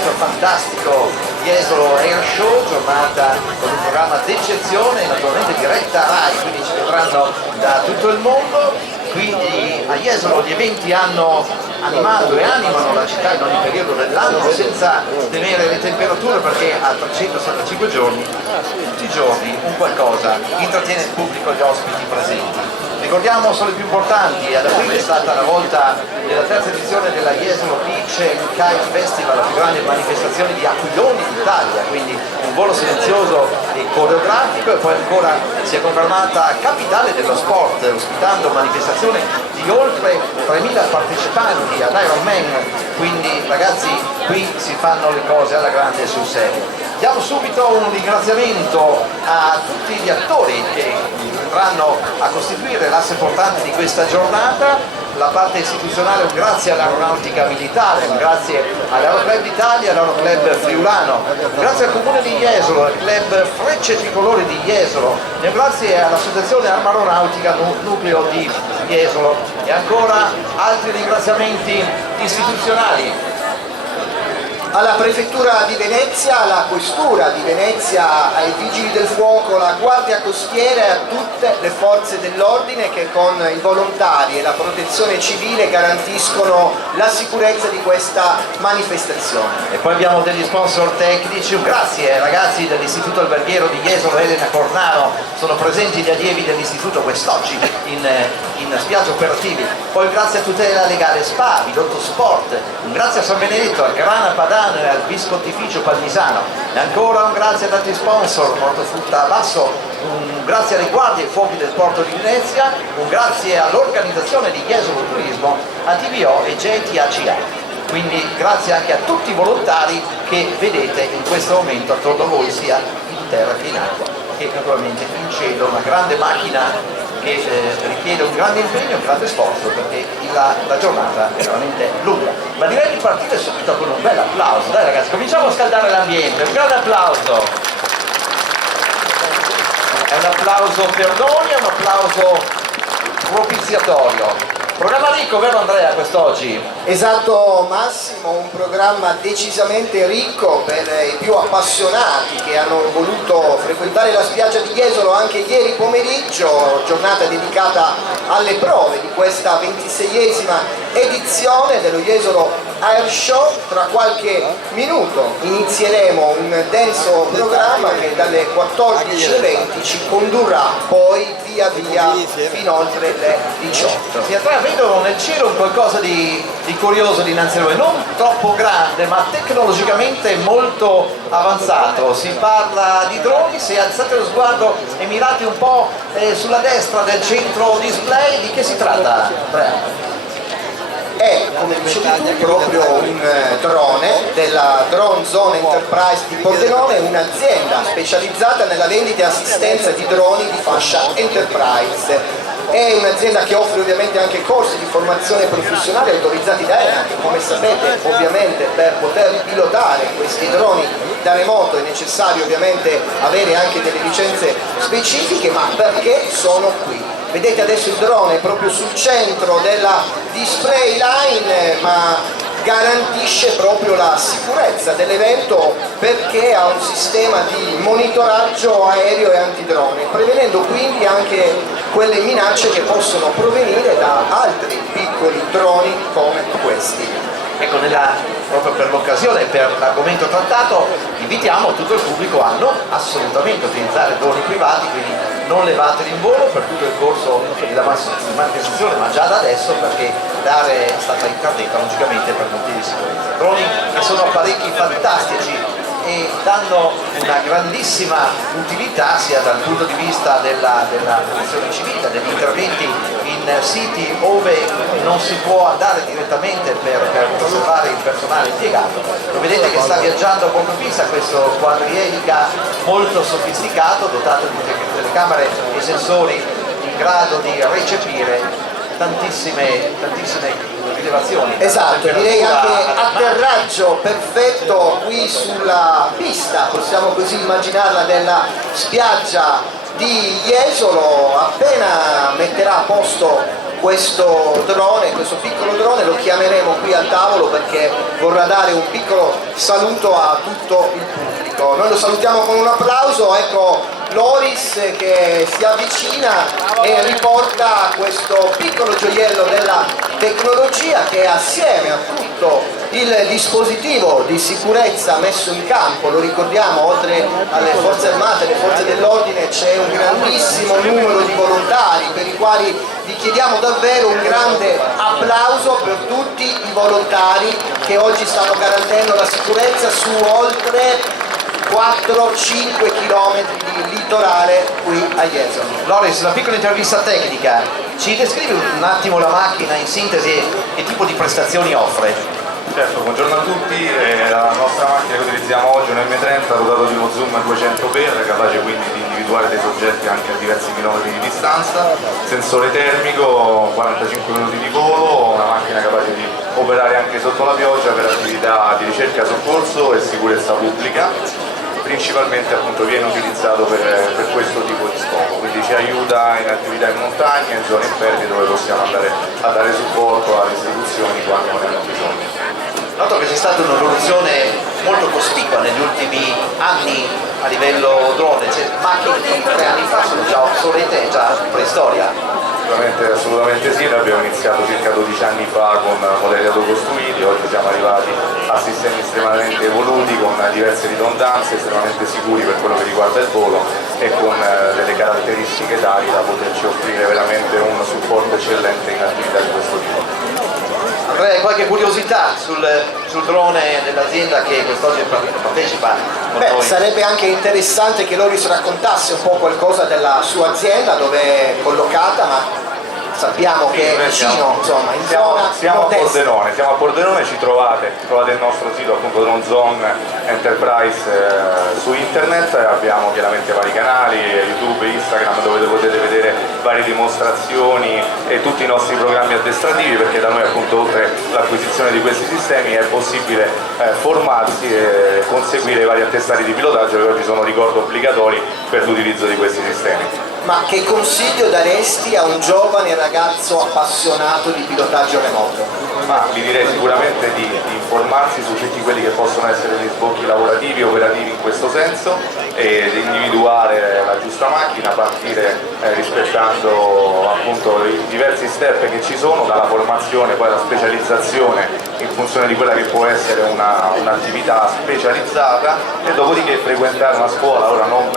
questo fantastico Jesolo Air Show, giornata con un programma d'eccezione, naturalmente diretta Rai, quindi ci vedranno da tutto il mondo. Quindi a Jesolo gli eventi hanno animato e animano la città in ogni periodo dell'anno senza temere le temperature, perché a 365 giorni, tutti i giorni, un qualcosa intrattiene il pubblico e gli ospiti presenti. Ricordiamo solo i più importanti: ad aprile è stata la volta della terza edizione della Jesolo Beach Kite Festival, la più grande manifestazione di aquiloni d'Italia, quindi un volo silenzioso e coreografico, e poi ancora si è confermata capitale dello sport, ospitando manifestazioni di oltre 3.000 partecipanti ad Ironman, quindi ragazzi qui si fanno le cose alla grande e sul serio. Diamo subito un ringraziamento a tutti gli attori che andranno a costituire l'asse portante di questa giornata. La parte istituzionale, un grazie all'Aeronautica Militare, un grazie all'Aeroclub d'Italia, all'Aeroclub Friulano, grazie al Comune di Jesolo, al Club Frecce Tricolore di Jesolo, e grazie all'Associazione Arma Aeronautica Nucleo di Jesolo, e ancora altri ringraziamenti istituzionali alla Prefettura di Venezia, alla Questura di Venezia, ai Vigili del Fuoco, alla Guardia Costiera e a tutte le forze dell'ordine che con i volontari e la protezione civile garantiscono la sicurezza di questa manifestazione. E poi abbiamo degli sponsor tecnici, un grazie ai ragazzi dell'Istituto Alberghiero di Jesolo, Elena Cornaro, sono presenti gli allievi dell'istituto quest'oggi in spiagge operativi. Poi grazie a Tutela Legale Spa, Vidotto Sport, un grazie a San Benedetto, al Grana Padano e al Biscottificio Palmisano, e ancora un grazie ad altri sponsor, Portofrutta Basso, un grazie alle Guardie e Fuochi del Porto di Venezia, un grazie all'organizzazione di Jesolo Turismo, a TVO e JTACA. Quindi grazie anche a tutti i volontari che vedete in questo momento attorno a voi, sia in terra che in acqua, e naturalmente in cielo, una grande macchina che richiede un grande impegno e un grande sforzo, perché la giornata è veramente lunga. Ma direi di partire subito con un bel applauso. Dai ragazzi, cominciamo a scaldare l'ambiente, un grande applauso. È un applauso per noi, è un applauso propiziatorio. Programma ricco, vero Andrea, quest'oggi? Esatto Massimo, un programma decisamente ricco per i più appassionati che hanno voluto frequentare la spiaggia di Jesolo anche ieri pomeriggio, giornata dedicata alle prove di questa 26esima edizione dello Jesolo Air Show. Tra qualche minuto inizieremo un denso programma che dalle 14 alle 20 ci condurrà poi via via fino oltre le 18. Vedo nel cielo un qualcosa di curioso dinanzi a noi, non troppo grande ma tecnologicamente molto avanzato. Si parla di droni, se alzate lo sguardo e mirate un po' sulla destra del centro display, di che si tratta? È, come dicevi tu, proprio un drone della Drone Zone Enterprise di Pordenone, un'azienda specializzata nella vendita e assistenza di droni di fascia Enterprise. È un'azienda che offre ovviamente anche corsi di formazione professionale autorizzati da ENAC. Come sapete, ovviamente per poter pilotare questi droni da remoto è necessario ovviamente avere anche delle licenze specifiche, ma perché sono qui? Vedete adesso il drone è proprio sul centro della display line, ma garantisce proprio la sicurezza dell'evento perché ha un sistema di monitoraggio aereo e antidrone, prevenendo quindi anche quelle minacce che possono provenire da altri piccoli droni come questi. Ecco, proprio per l'occasione e per l'argomento trattato, invitiamo tutto il pubblico a non assolutamente utilizzare droni privati, quindi non levateli in volo per tutto il corso della manifestazione, ma già da adesso, perché l'area è stata interdetta logicamente per motivi di sicurezza. Droni che sono apparecchi fantastici e danno una grandissima utilità sia dal punto di vista della protezione civile, degli interventi in siti dove non si può andare direttamente per osservare il personale impiegato. Lo vedete che sta viaggiando a bordo pista questo quadrielica molto sofisticato, dotato di telecamere e sensori in grado di recepire tantissime rilevazioni. Esatto, direi anche atterraggio perfetto qui sulla pista, possiamo così immaginarla, della spiaggia di Jesolo. Appena metterà a posto questo drone, questo piccolo drone lo chiameremo qui al tavolo perché vorrà dare un piccolo saluto a tutto il pubblico. Noi lo salutiamo con un applauso, ecco Loris che si avvicina e riporta questo piccolo gioiello della tecnologia che assieme a tutto il dispositivo di sicurezza messo in campo, lo ricordiamo, oltre alle forze armate, alle forze dell'ordine c'è un grandissimo numero di volontari per i quali vi chiediamo davvero un grande applauso per tutti i volontari che oggi stanno garantendo la sicurezza su oltre 4-5 km di litorale qui a Jesolo. Loris, una piccola intervista tecnica, ci descrivi un attimo la macchina in sintesi e che tipo di prestazioni offre? Certo, buongiorno a tutti, la nostra macchina che utilizziamo oggi è un M30 dotato di uno zoom 200x, capace quindi di individuare dei soggetti anche a diversi chilometri di distanza, sensore termico, 45 minuti di volo, una macchina capace di operare anche sotto la pioggia per attività di ricerca, soccorso e sicurezza pubblica. Principalmente appunto viene utilizzato per questo tipo di scopo, quindi ci aiuta in attività in montagna, in zone impervie dove possiamo andare a dare supporto alle istituzioni quando ne hanno bisogno. Noto che c'è stata un'evoluzione molto cospicua negli ultimi anni a livello drone, cioè macchine di 3 anni fa sono già obsolete, già preistoria. Assolutamente sì, noi abbiamo iniziato circa 12 anni fa con modelli autocostruiti, oggi siamo arrivati a sistemi estremamente evoluti con diverse ridondanze, estremamente sicuri per quello che riguarda il volo e con delle caratteristiche tali da poterci offrire veramente un supporto eccellente in attività di questo tipo. Andrea, qualche curiosità sul drone dell'azienda che quest'oggi partecipa con noi? Sarebbe anche interessante che Loris raccontasse un po' qualcosa della sua azienda, dove è collocata, ma sappiamo che è vicino, insomma, in zona siamo a nord-est. Pordenone, ci trovate il nostro sito appunto Drone Zone Enterprise su internet, abbiamo chiaramente vari canali, YouTube, Instagram, dove potete vedere varie dimostrazioni e tutti i nostri programmi addestrativi, perché da noi appunto oltre l'acquisizione di questi sistemi è possibile formarsi e conseguire i vari attestati di pilotaggio che oggi sono, ricordo, obbligatori per l'utilizzo di questi sistemi. Ma che consiglio daresti a un giovane ragazzo appassionato di pilotaggio remoto? Ma vi direi sicuramente di informarsi su tutti quelli che possono essere gli sbocchi lavorativi e operativi in questo senso e di individuare la giusta macchina, partire rispettando appunto i diversi step che ci sono, dalla formazione poi alla specializzazione in funzione di quella che può essere un'attività specializzata e dopodiché frequentare una scuola, ora non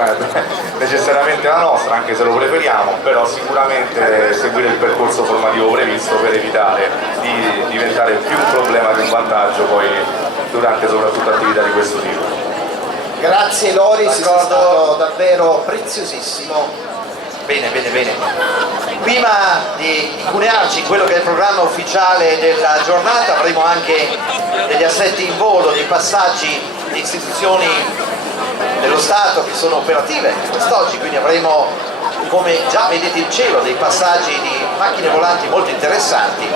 necessariamente la nostra, anche se lo preferiamo, però sicuramente seguire il percorso formativo previsto per evitare di diventare più un problema che un vantaggio poi durante soprattutto attività di questo tipo. Grazie Loris, è stato davvero preziosissimo. Bene. Prima di incunearci in quello che è il programma ufficiale della giornata, avremo anche degli assetti in volo, dei passaggi di istituzioni dello Stato che sono operative quest'oggi, quindi avremo, come già vedete in cielo, dei passaggi di macchine volanti molto interessanti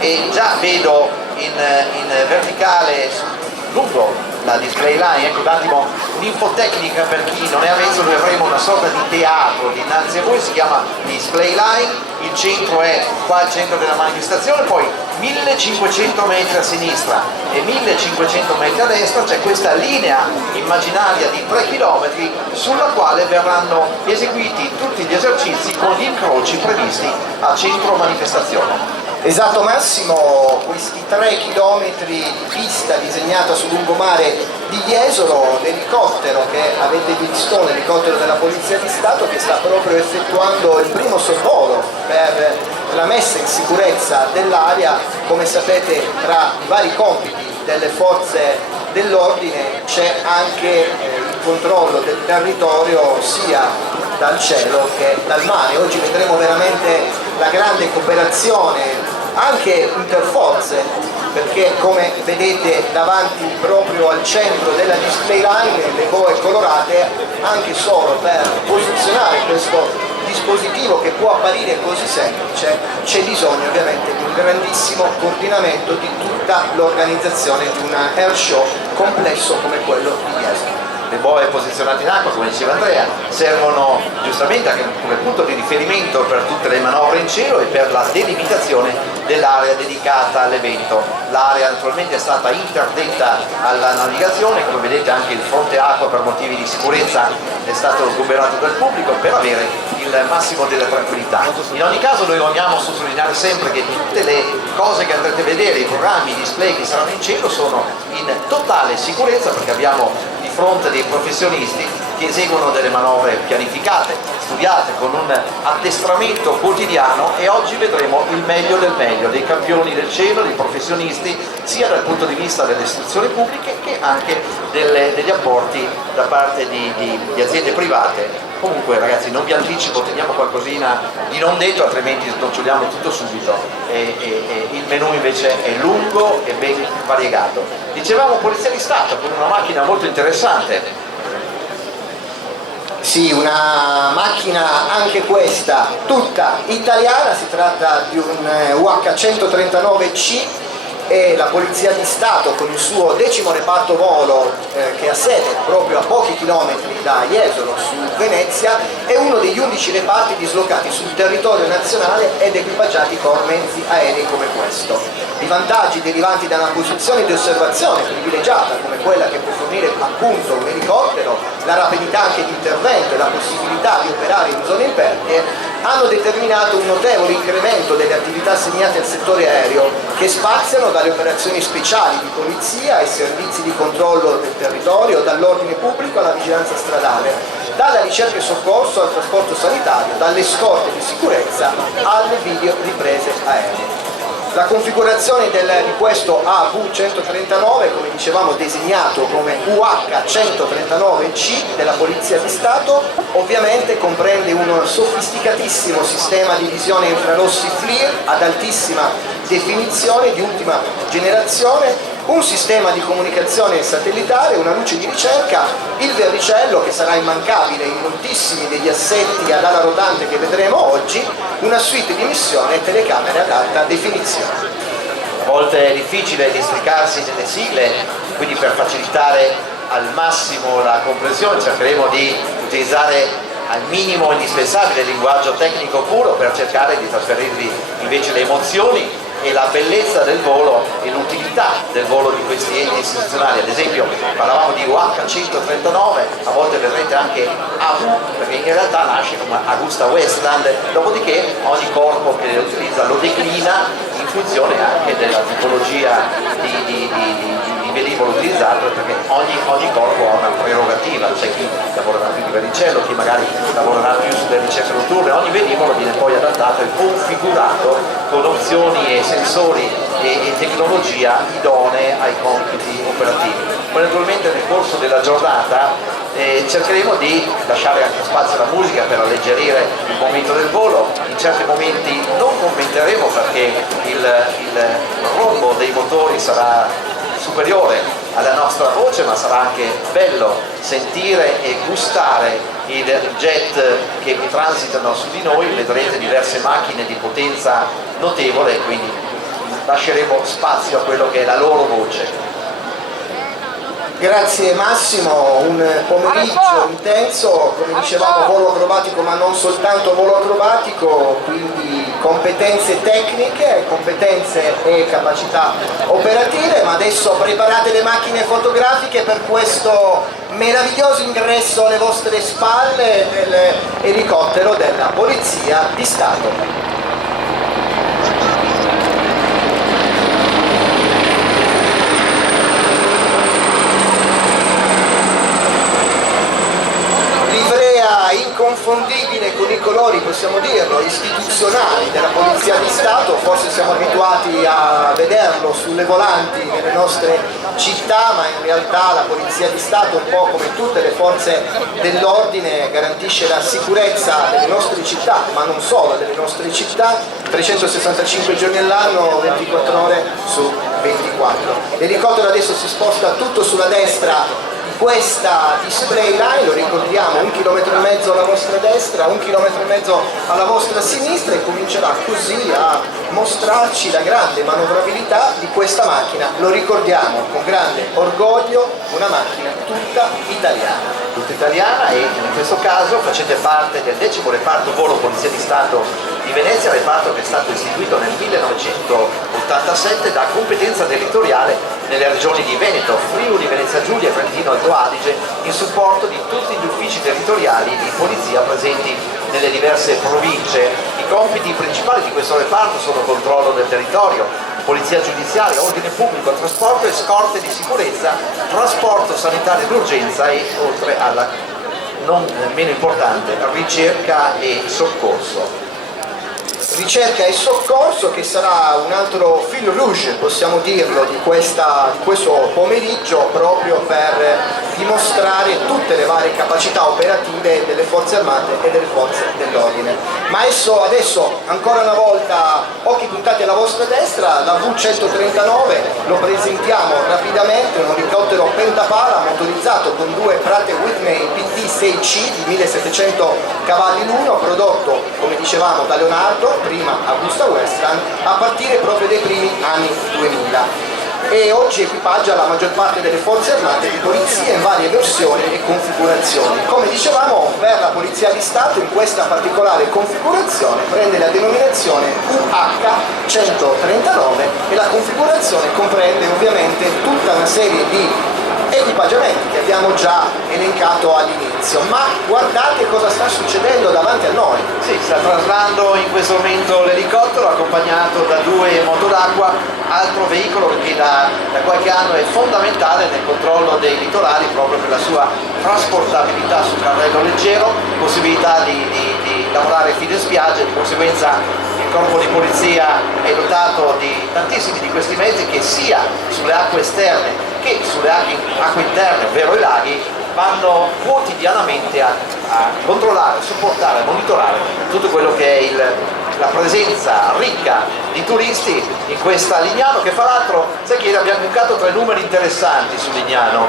e già vedo in verticale lungo la display line, ecco un attimo un'infotecnica per chi non è avvezzo, noi avremo una sorta di teatro dinanzi a voi, si chiama display line, il centro è qua al centro della manifestazione, poi 1500 metri a sinistra e 1500 metri a destra c'è questa linea immaginaria di 3 km sulla quale verranno eseguiti tutti gli esercizi con gli incroci previsti a centro manifestazione. Esatto Massimo, questi 3 km di pista disegnata sul lungomare di Jesolo, l'elicottero che avete visto, l'elicottero della Polizia di Stato che sta proprio effettuando il primo sorvolo per la messa in sicurezza dell'area. Come sapete, tra i vari compiti delle forze dell'ordine c'è anche il controllo del territorio sia dal cielo che dal mare. Oggi vedremo veramente la grande cooperazione anche interforze, perché come vedete davanti proprio al centro della display line le boe colorate, anche solo per posizionare questo dispositivo che può apparire così semplice c'è bisogno ovviamente di un grandissimo coordinamento di tutta l'organizzazione di un air show complesso come quello di Jesolo. le boe posizionate in acqua, come diceva Andrea, servono giustamente anche come punto di riferimento per tutte le manovre in cielo e per la delimitazione dell'area dedicata all'evento. L'area naturalmente è stata interdetta alla navigazione, come vedete anche il fronte acqua per motivi di sicurezza è stato sgomberato dal pubblico per avere il massimo della tranquillità. In ogni caso noi vogliamo sottolineare sempre che tutte le cose che andrete a vedere, i programmi, i display che saranno in cielo sono in totale sicurezza, perché abbiamo di fronte dei professionisti che eseguono delle manovre pianificate, studiate, con un addestramento quotidiano, e oggi vedremo il meglio del meglio dei campioni del cielo, dei professionisti, sia dal punto di vista delle istituzioni pubbliche che anche degli apporti da parte di aziende private. Comunque ragazzi, non vi anticipo, teniamo qualcosina di non detto, altrimenti snoccioliamo tutto subito, e il menù invece è lungo e ben variegato. Dicevamo Polizia di Stato con una macchina molto interessante. Sì, una macchina anche questa tutta italiana, si tratta di un UH-139C, e la Polizia di Stato con il suo 10° reparto volo che ha sede proprio a pochi chilometri da Jesolo su Venezia, è uno degli 11 reparti dislocati sul territorio nazionale ed equipaggiati con mezzi aerei come questo. I vantaggi derivanti da una posizione di osservazione privilegiata come quella che può fornire appunto un elicottero, la rapidità anche di intervento e la possibilità di operare in zone impervie hanno determinato un notevole incremento delle attività assegnate al settore aereo, che spaziano dalle operazioni speciali di polizia ai servizi di controllo del territorio, dall'ordine pubblico alla vigilanza stradale, dalla ricerca e soccorso al trasporto sanitario, dalle scorte di sicurezza alle video riprese aeree. La configurazione di questo AV139, come dicevamo designato come UH139C della Polizia di Stato, ovviamente comprende un sofisticatissimo sistema di visione infrarossi FLIR ad altissima definizione di ultima generazione, un sistema di comunicazione satellitare, una luce di ricerca, il verricello che sarà immancabile in moltissimi degli assetti ad ala rotante che vedremo oggi, una suite di missione e telecamere ad alta definizione. A volte è difficile districarsi nelle sigle, quindi per facilitare al massimo la comprensione cercheremo di utilizzare al minimo indispensabile il linguaggio tecnico puro per cercare di trasferirvi invece le emozioni e la bellezza del volo e l'utilità del volo di questi enti istituzionali. Ad esempio parlavamo di UH139, a volte vedrete anche AV, perché in realtà nasce come Augusta Westland, dopodiché ogni corpo che lo utilizza lo declina in funzione anche della tipologia di velivolo utilizzato, perché ogni corpo ha una prerogativa, c'è chi lavorerà più di verricello, chi magari lavorerà più sulle ricerche notturne, ogni velivolo viene poi adattato e configurato con opzioni e sensori e tecnologia idonee ai compiti operativi. Poi naturalmente nel corso della giornata cercheremo di lasciare anche spazio alla musica per alleggerire il momento del volo. In certi momenti non commenteremo perché il rombo dei motori sarà superiore alla nostra voce, ma sarà anche bello sentire e gustare i jet che transitano su di noi. Vedrete diverse macchine di potenza notevole, quindi lasceremo spazio a quello che è la loro voce. Grazie Massimo, un pomeriggio intenso, come dicevamo volo acrobatico ma non soltanto volo acrobatico, quindi competenze tecniche, competenze e capacità operative, ma adesso preparate le macchine fotografiche per questo meraviglioso ingresso alle vostre spalle dell'elicottero della Polizia di Stato. Inconfondibile con i colori, possiamo dirlo, istituzionali della Polizia di Stato. Forse siamo abituati a vederlo sulle volanti nelle nostre città, ma in realtà la Polizia di Stato, un po' come tutte le forze dell'ordine, garantisce la sicurezza delle nostre città, ma non solo delle nostre città, 365 giorni all'anno, 24 ore su 24. L'elicottero adesso si sposta tutto sulla destra questa display line, lo ricordiamo, 1,5 km alla vostra destra, 1,5 km alla vostra sinistra, e comincerà così a mostrarci la grande manovrabilità di questa macchina. Lo ricordiamo con grande orgoglio, una macchina tutta italiana. Tutta italiana, e in questo caso facete parte del 10° reparto volo Polizia di Stato di Venezia, reparto che è stato istituito nel 1987 da competenza territoriale nelle regioni di Veneto, Friuli, Venezia Giulia e Trentino Alto Adige, in supporto di tutti gli uffici territoriali di polizia presenti nelle diverse province. I compiti principali di questo reparto sono controllo del territorio, polizia giudiziaria, ordine pubblico, trasporto e scorte di sicurezza, trasporto sanitario d'urgenza e, oltre alla non meno importante, ricerca e soccorso. Ricerca e soccorso, che sarà un altro fil rouge, possiamo dirlo, di questo pomeriggio, proprio per dimostrare tutte le varie capacità operative delle forze armate e delle forze dell'ordine. Ma adesso ancora una volta occhi puntati alla vostra destra, la V139 lo presentiamo rapidamente, un elicottero pentapala motorizzato con 2 Pratt & Whitney PT6C di 1700 cavalli l'uno, prodotto, come dicevamo, da Leonardo, prima Augusta Westland, a partire proprio dai primi anni 2000, e oggi equipaggia la maggior parte delle forze armate di polizia in varie versioni e configurazioni. Come dicevamo, per la Polizia di Stato in questa particolare configurazione prende la denominazione UH139 e la configurazione comprende ovviamente tutta una serie di equipaggiamenti che abbiamo già elencato all'inizio. Ma guardate cosa sta succedendo davanti a noi. Sì, sta traslando in questo momento l'elicottero accompagnato da 2 moto d'acqua, altro veicolo che da qualche anno è fondamentale nel controllo dei litorali proprio per la sua trasportabilità su carrello leggero, possibilità di lavorare fino in spiaggia. Di conseguenza il corpo di polizia è dotato di tantissimi di questi mezzi che sia sulle acque esterne che sulle acque interne, ovvero i laghi, vanno quotidianamente a controllare, supportare, monitorare tutto quello che è la presenza ricca di turisti in questa Lignano, che fra l'altro, sai che abbiamo bucato 3 numeri interessanti su Lignano.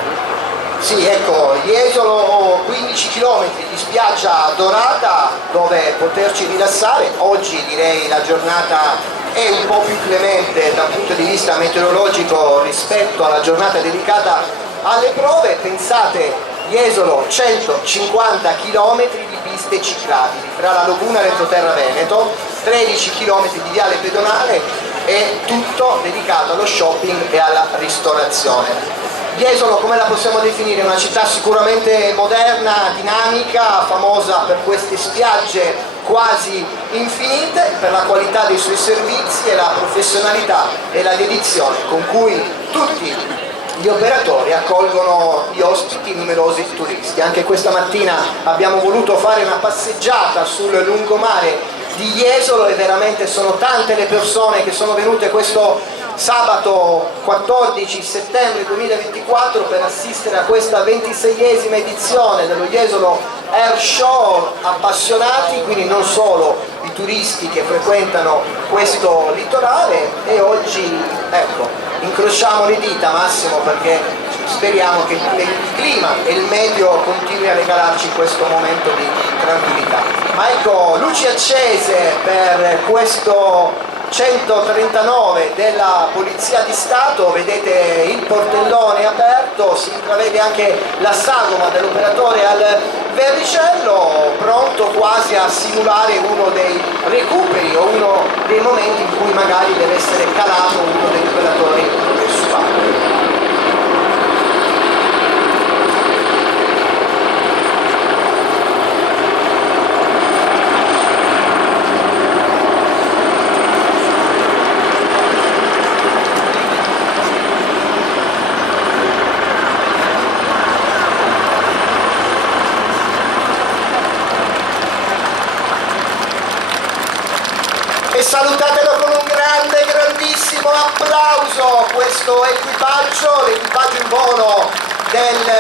Sì, ecco, Jesolo, 15 km di spiaggia dorata dove poterci rilassare. Oggi direi la giornata è un po' più clemente dal punto di vista meteorologico rispetto alla giornata dedicata alle prove. Pensate, Jesolo, 150 km di piste ciclabili tra la laguna Retroterra Veneto, 13 km di viale pedonale e tutto dedicato allo shopping e alla ristorazione. Jesolo, come la possiamo definire? Una città sicuramente moderna, dinamica, famosa per queste spiagge quasi infinite, per la qualità dei suoi servizi e la professionalità e la dedizione con cui tutti gli operatori accolgono gli ospiti, numerosi turisti. Anche questa mattina abbiamo voluto fare una passeggiata sul lungomare di Jesolo e veramente sono tante le persone che sono venute questo sabato 14 settembre 2024 per assistere a questa 26esima edizione dello Jesolo Air Show. Appassionati, quindi non solo i turisti che frequentano questo litorale, e oggi, ecco, incrociamo le dita, Massimo, perché speriamo che il clima e il medio continui a regalarci questo momento di tranquillità. Ma ecco, luci accese per questo 139 della Polizia di Stato, vedete il portellone aperto, si intravede anche la sagoma dell'operatore al verricello, pronto quasi a simulare uno dei recuperi o uno dei momenti in cui magari deve essere calato uno degli operatori del subacqueo. Salutatelo con un grandissimo applauso questo equipaggio, l'equipaggio in volo del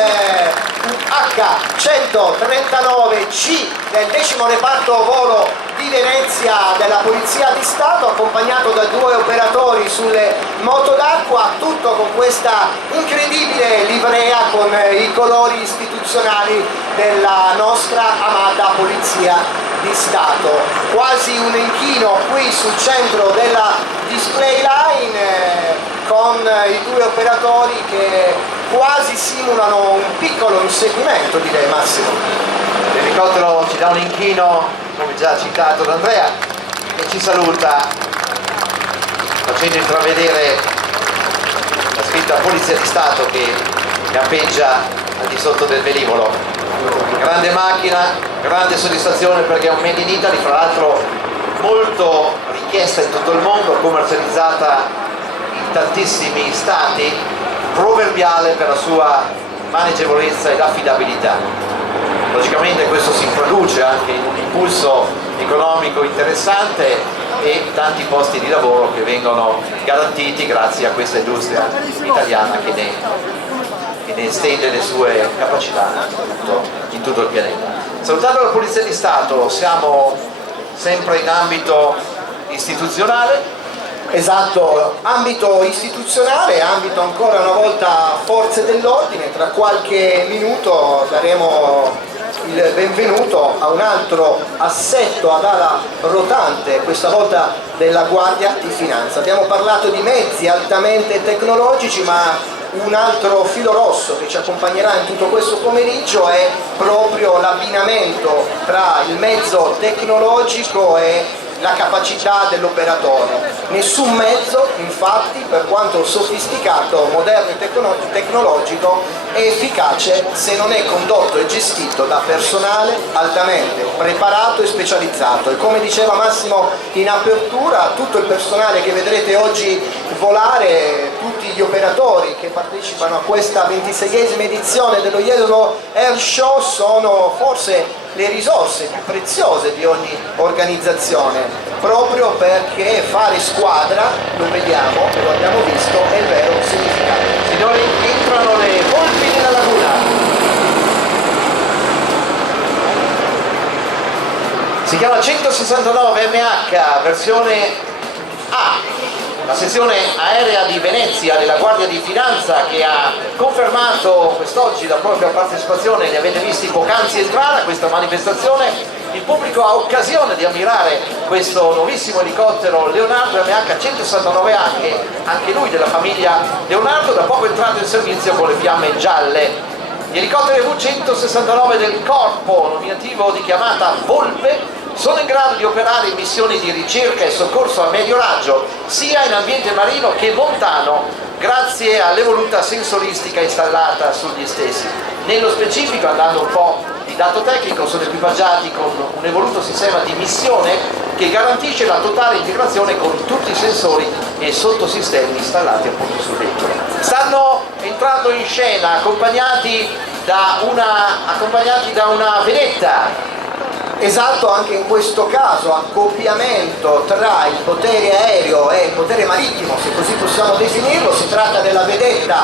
UH139C del 10° reparto volo di Venezia. della Polizia di Stato, accompagnato da 2 operatori sulle moto d'acqua, tutto con questa incredibile livrea con i colori istituzionali della nostra amata Polizia di Stato. Quasi un inchino qui sul centro della display line con i 2 operatori che quasi simulano un piccolo inseguimento, direi, Massimo. L'elicottero ci dà un inchino, come già citato da Andrea, e ci saluta facendo intravedere la scritta Polizia di Stato che campeggia al di sotto del velivolo. Grande macchina, grande soddisfazione perché è un made in Italy, fra l'altro molto richiesta in tutto il mondo, commercializzata in tantissimi stati, proverbiale per la sua maneggevolezza ed affidabilità. Logicamente questo si traduce anche in un impulso economico interessante e tanti posti di lavoro che vengono garantiti grazie a questa industria italiana che ne estende le sue capacità in tutto il pianeta. Salutando la Polizia di Stato, siamo sempre in ambito istituzionale. Esatto, ambito istituzionale, ambito ancora una volta forze dell'ordine. Tra qualche minuto daremo il benvenuto a un altro assetto ad ala rotante, questa volta della Guardia di Finanza. Abbiamo parlato di mezzi altamente tecnologici, ma un altro filo rosso che ci accompagnerà in tutto questo pomeriggio è proprio l'abbinamento tra il mezzo tecnologico e la capacità dell'operatore. Nessun mezzo, infatti, per quanto sofisticato, moderno e tecnologico, è efficace se non è condotto e gestito da personale altamente preparato e specializzato. E come diceva Massimo in apertura, tutto il personale che vedrete oggi volare, tutti gli operatori che partecipano a questa 26esima edizione dello Jesolo Air Show sono forse le risorse più preziose di ogni organizzazione, proprio perché fare squadra, lo vediamo, lo abbiamo visto, è il vero significato. Signori, entrano le volpi nella laguna. Si chiama 169 MH versione A. La sezione aerea di Venezia della Guardia di Finanza, che ha confermato quest'oggi la propria partecipazione, li avete visti poc'anzi entrare a questa manifestazione. Il pubblico ha occasione di ammirare questo nuovissimo elicottero Leonardo MH169 anche lui della famiglia Leonardo, da poco entrato in servizio con le fiamme gialle. Gli elicotteri V169 del Corpo, nominativo di chiamata Volpe, sono in grado di operare in missioni di ricerca e soccorso a medio raggio, sia in ambiente marino che montano, grazie all'evoluta sensoristica installata sugli stessi. Nello specifico, andando un po' di dato tecnico, sono equipaggiati con un evoluto sistema di missione che garantisce la totale integrazione con tutti i sensori e sottosistemi installati appunto sul veicolo. Stanno entrando in scena accompagnati da una vedetta. Esatto, anche in questo caso accoppiamento tra il potere aereo e il potere marittimo, se così possiamo definirlo. Si tratta della vedetta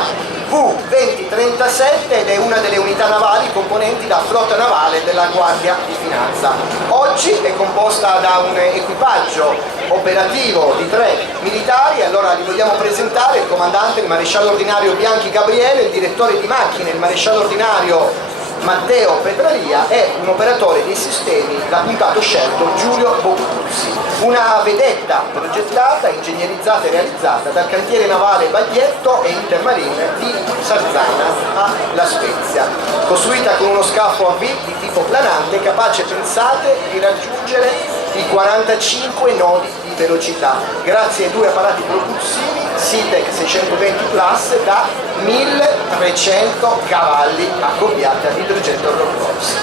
V2037 ed è una delle unità navali componenti la flotta navale della Guardia di Finanza. Oggi è composta da un equipaggio operativo di 3 militari. Allora li vogliamo presentare: il comandante, il maresciallo ordinario Bianchi Gabriele, il direttore di macchine, il maresciallo ordinario Matteo Petralia, e un operatore dei sistemi, l'appuntato scelto Giulio Boccuzzi. Una vedetta progettata, ingegnerizzata e realizzata dal cantiere navale Baglietto e Intermarine di Sarzana a La Spezia, costruita con uno scafo AV di tipo planante capace, pensate, di raggiungere i 45 nodi di velocità grazie ai 2 apparati propulsivi Sitec 620 Plus da 1300 cavalli accoppiati all'idrogeno Rolls-Royce.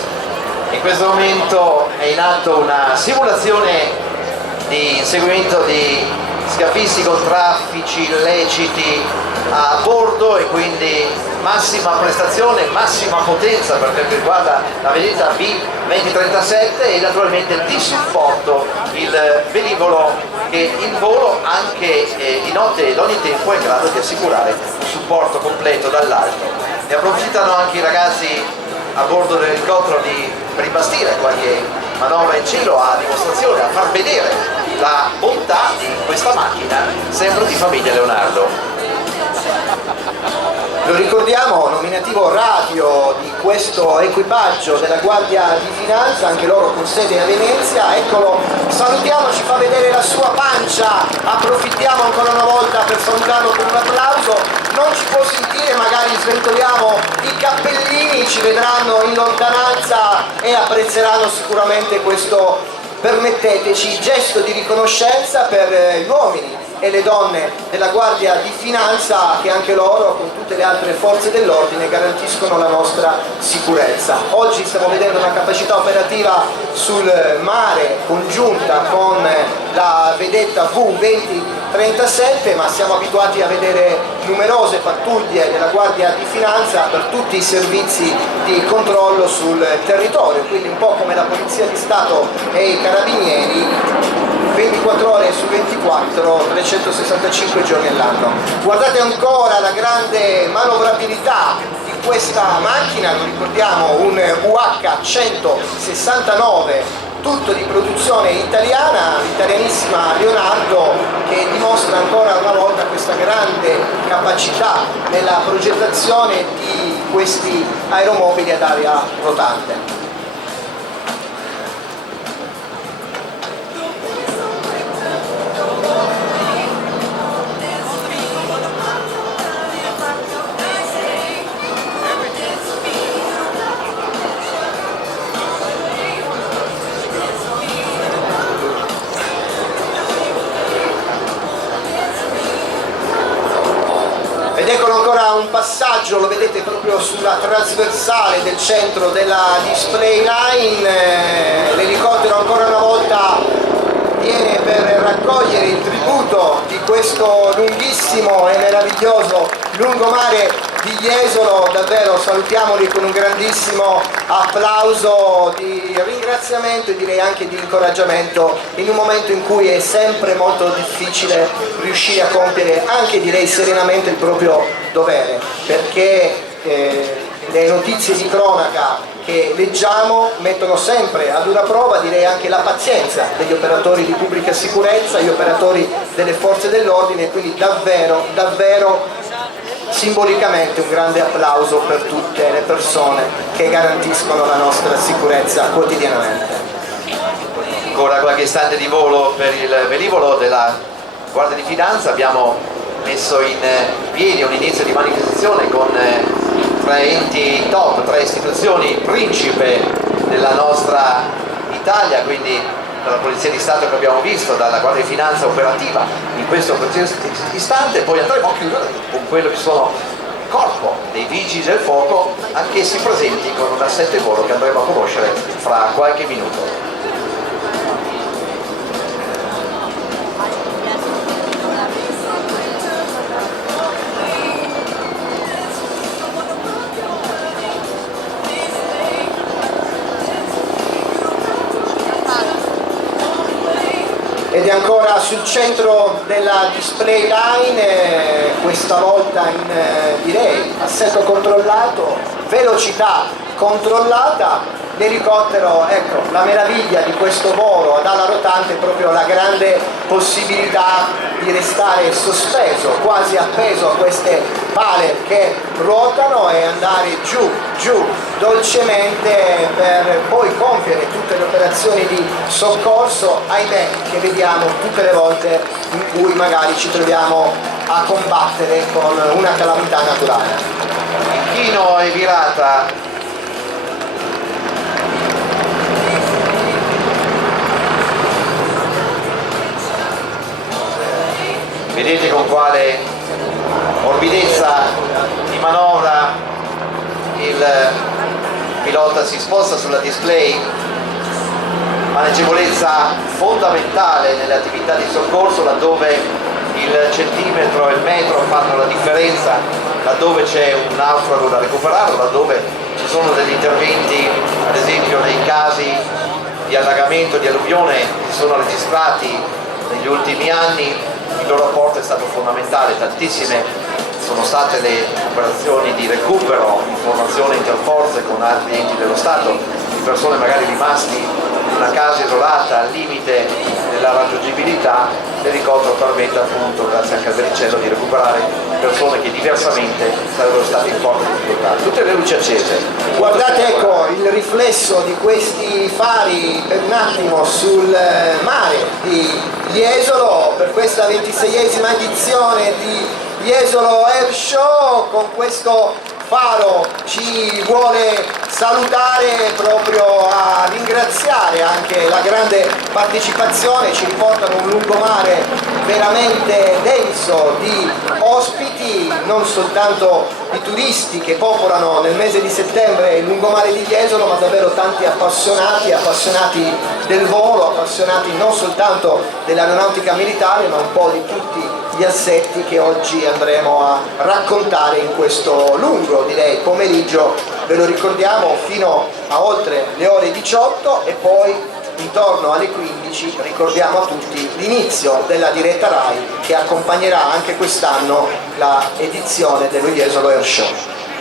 In questo momento è in atto una simulazione di inseguimento di scafisti con traffici illeciti a bordo, e quindi massima prestazione, massima potenza per quanto riguarda la vedetta V2037 e naturalmente di supporto il velivolo che in volo anche di notte ed ogni tempo è in grado di assicurare un supporto completo dall'alto. Ne approfittano anche i ragazzi a bordo dell'elicottero per imbastire qualche manovra in cielo a dimostrazione, a far vedere la bontà di questa macchina, sempre di famiglia Leonardo. Lo ricordiamo, nominativo radio di questo equipaggio della Guardia di Finanza, anche loro con sede a Venezia. Eccolo, salutiamo, ci fa vedere la sua pancia, approfittiamo ancora una volta per salutarlo con un applauso. Non ci può sentire, magari sventoliamo i cappellini, ci vedranno in lontananza e apprezzeranno sicuramente questo, permetteteci, gesto di riconoscenza per gli uomini e le donne della Guardia di Finanza, che anche loro, con tutte le altre forze dell'ordine, garantiscono la nostra sicurezza. Oggi stiamo vedendo una capacità operativa sul mare congiunta con la vedetta V2037, ma siamo abituati a vedere numerose pattuglie della Guardia di Finanza per tutti i servizi di controllo sul territorio, quindi un po' come la Polizia di Stato e i Carabinieri, 24 ore su 24, 365 giorni all'anno. Guardate ancora la grande manovrabilità di questa macchina, lo ricordiamo, un UH-169, tutto di produzione italiana, l'italianissima Leonardo, che dimostra ancora una volta questa grande capacità nella progettazione di questi aeromobili ad aria rotante. Ed eccolo ancora un passaggio, lo vedete proprio sulla trasversale del centro della display line. L'elicottero ancora una volta viene per raccogliere il tributo di questo lunghissimo e meraviglioso lungomare di Jesolo. Davvero salutiamoli con un grandissimo applauso di ringraziamento e direi anche di incoraggiamento in un momento in cui è sempre molto difficile riuscire a compiere, anche direi serenamente, il proprio dovere, perché le notizie di cronaca che leggiamo mettono sempre ad una prova, direi, anche la pazienza degli operatori di pubblica sicurezza, gli operatori delle forze dell'ordine, quindi davvero, davvero simbolicamente un grande applauso per tutte le persone che garantiscono la nostra sicurezza quotidianamente. Ancora qualche istante di volo per il velivolo della Guardia di Finanza. Abbiamo messo in piedi un inizio di manifestazione con tre enti top, tre istituzioni principe della nostra Italia, quindi dalla Polizia di Stato che abbiamo visto, dalla Guardia di Finanza operativa in questo preciso istante. Poi andremo a chiudere con quello che sono il corpo dei Vigili del Fuoco, anch'essi presenti con un assetto di volo che andremo a conoscere fra qualche minuto. Ed è ancora sul centro della display line, questa volta in direi assetto controllato, velocità controllata. L'elicottero, ecco, la meraviglia di questo volo ad ala rotante è proprio la grande possibilità di restare sospeso, quasi appeso a queste pale che ruotano e andare giù, giù, dolcemente, per poi compiere tutte le operazioni di soccorso, ahimè, che vediamo tutte le volte in cui magari ci troviamo a combattere con una calamità naturale. Inchino e virata. Vedete con quale morbidezza di manovra il pilota si sposta sulla display, manegevolezza fondamentale nelle attività di soccorso, laddove il centimetro e il metro fanno la differenza, laddove c'è un naufrago da recuperare, laddove ci sono degli interventi, ad esempio nei casi di allagamento, di alluvione che sono registrati negli ultimi anni. Il loro apporto è stato fondamentale, tantissime sono state le operazioni di recupero, informazione interforze con altri enti dello Stato, di persone magari rimasti una casa isolata al limite della raggiungibilità, l'elicottero permette appunto, grazie al casellicello, di recuperare persone che diversamente sarebbero state in forte difficoltà. Tutte le luci accese. Guardate, ecco il riflesso di questi fari per un attimo sul mare di Jesolo per questa 26esima edizione di Jesolo Air Show. Con questo faro ci vuole salutare, proprio a ringraziare anche la grande partecipazione. Ci riportano un lungomare veramente denso di ospiti, non soltanto di turisti che popolano nel mese di settembre il lungomare di Jesolo, ma davvero tanti appassionati del volo, appassionati non soltanto dell'aeronautica militare, ma un po' di tutti gli assetti che oggi andremo a raccontare in questo lungo, direi, pomeriggio. Ve lo ricordiamo fino a oltre le ore 18 e poi intorno alle 15 ricordiamo a tutti l'inizio della diretta RAI che accompagnerà anche quest'anno la edizione dello Jesolo Air Show.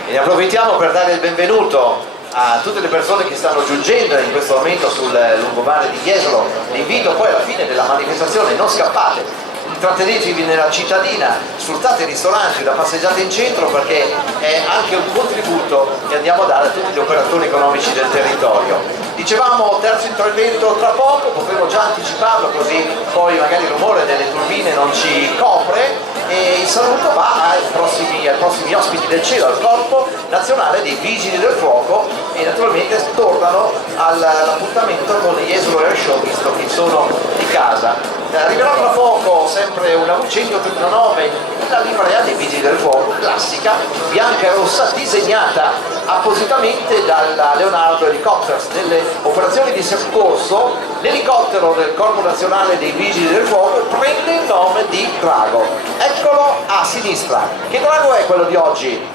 E ne approfittiamo per dare il benvenuto a tutte le persone che stanno giungendo in questo momento sul lungomare di Jesolo. L'invito poi alla fine della manifestazione: non scappate, intrattenetevi nella cittadina, sfruttate i ristoranti, la passeggiata in centro, perché è anche un contributo che andiamo a dare a tutti gli operatori economici del territorio. Dicevamo terzo intervento tra poco, potremo già anticiparlo così poi magari il rumore delle turbine non ci copre, e il saluto va ai prossimi ospiti del cielo, al Corpo Nazionale dei Vigili del Fuoco, e naturalmente tornano all'appuntamento con Jesolo Air Show, visto che sono di casa. Arriverà tra poco sempre una V139, la livrea dei Vigili del Fuoco, classica, bianca e rossa, disegnata appositamente dalla Leonardo Helicopters. Nelle operazioni di soccorso l'elicottero del Corpo Nazionale dei Vigili del Fuoco prende il nome di Drago. Eccolo a sinistra. Che Drago è quello di oggi?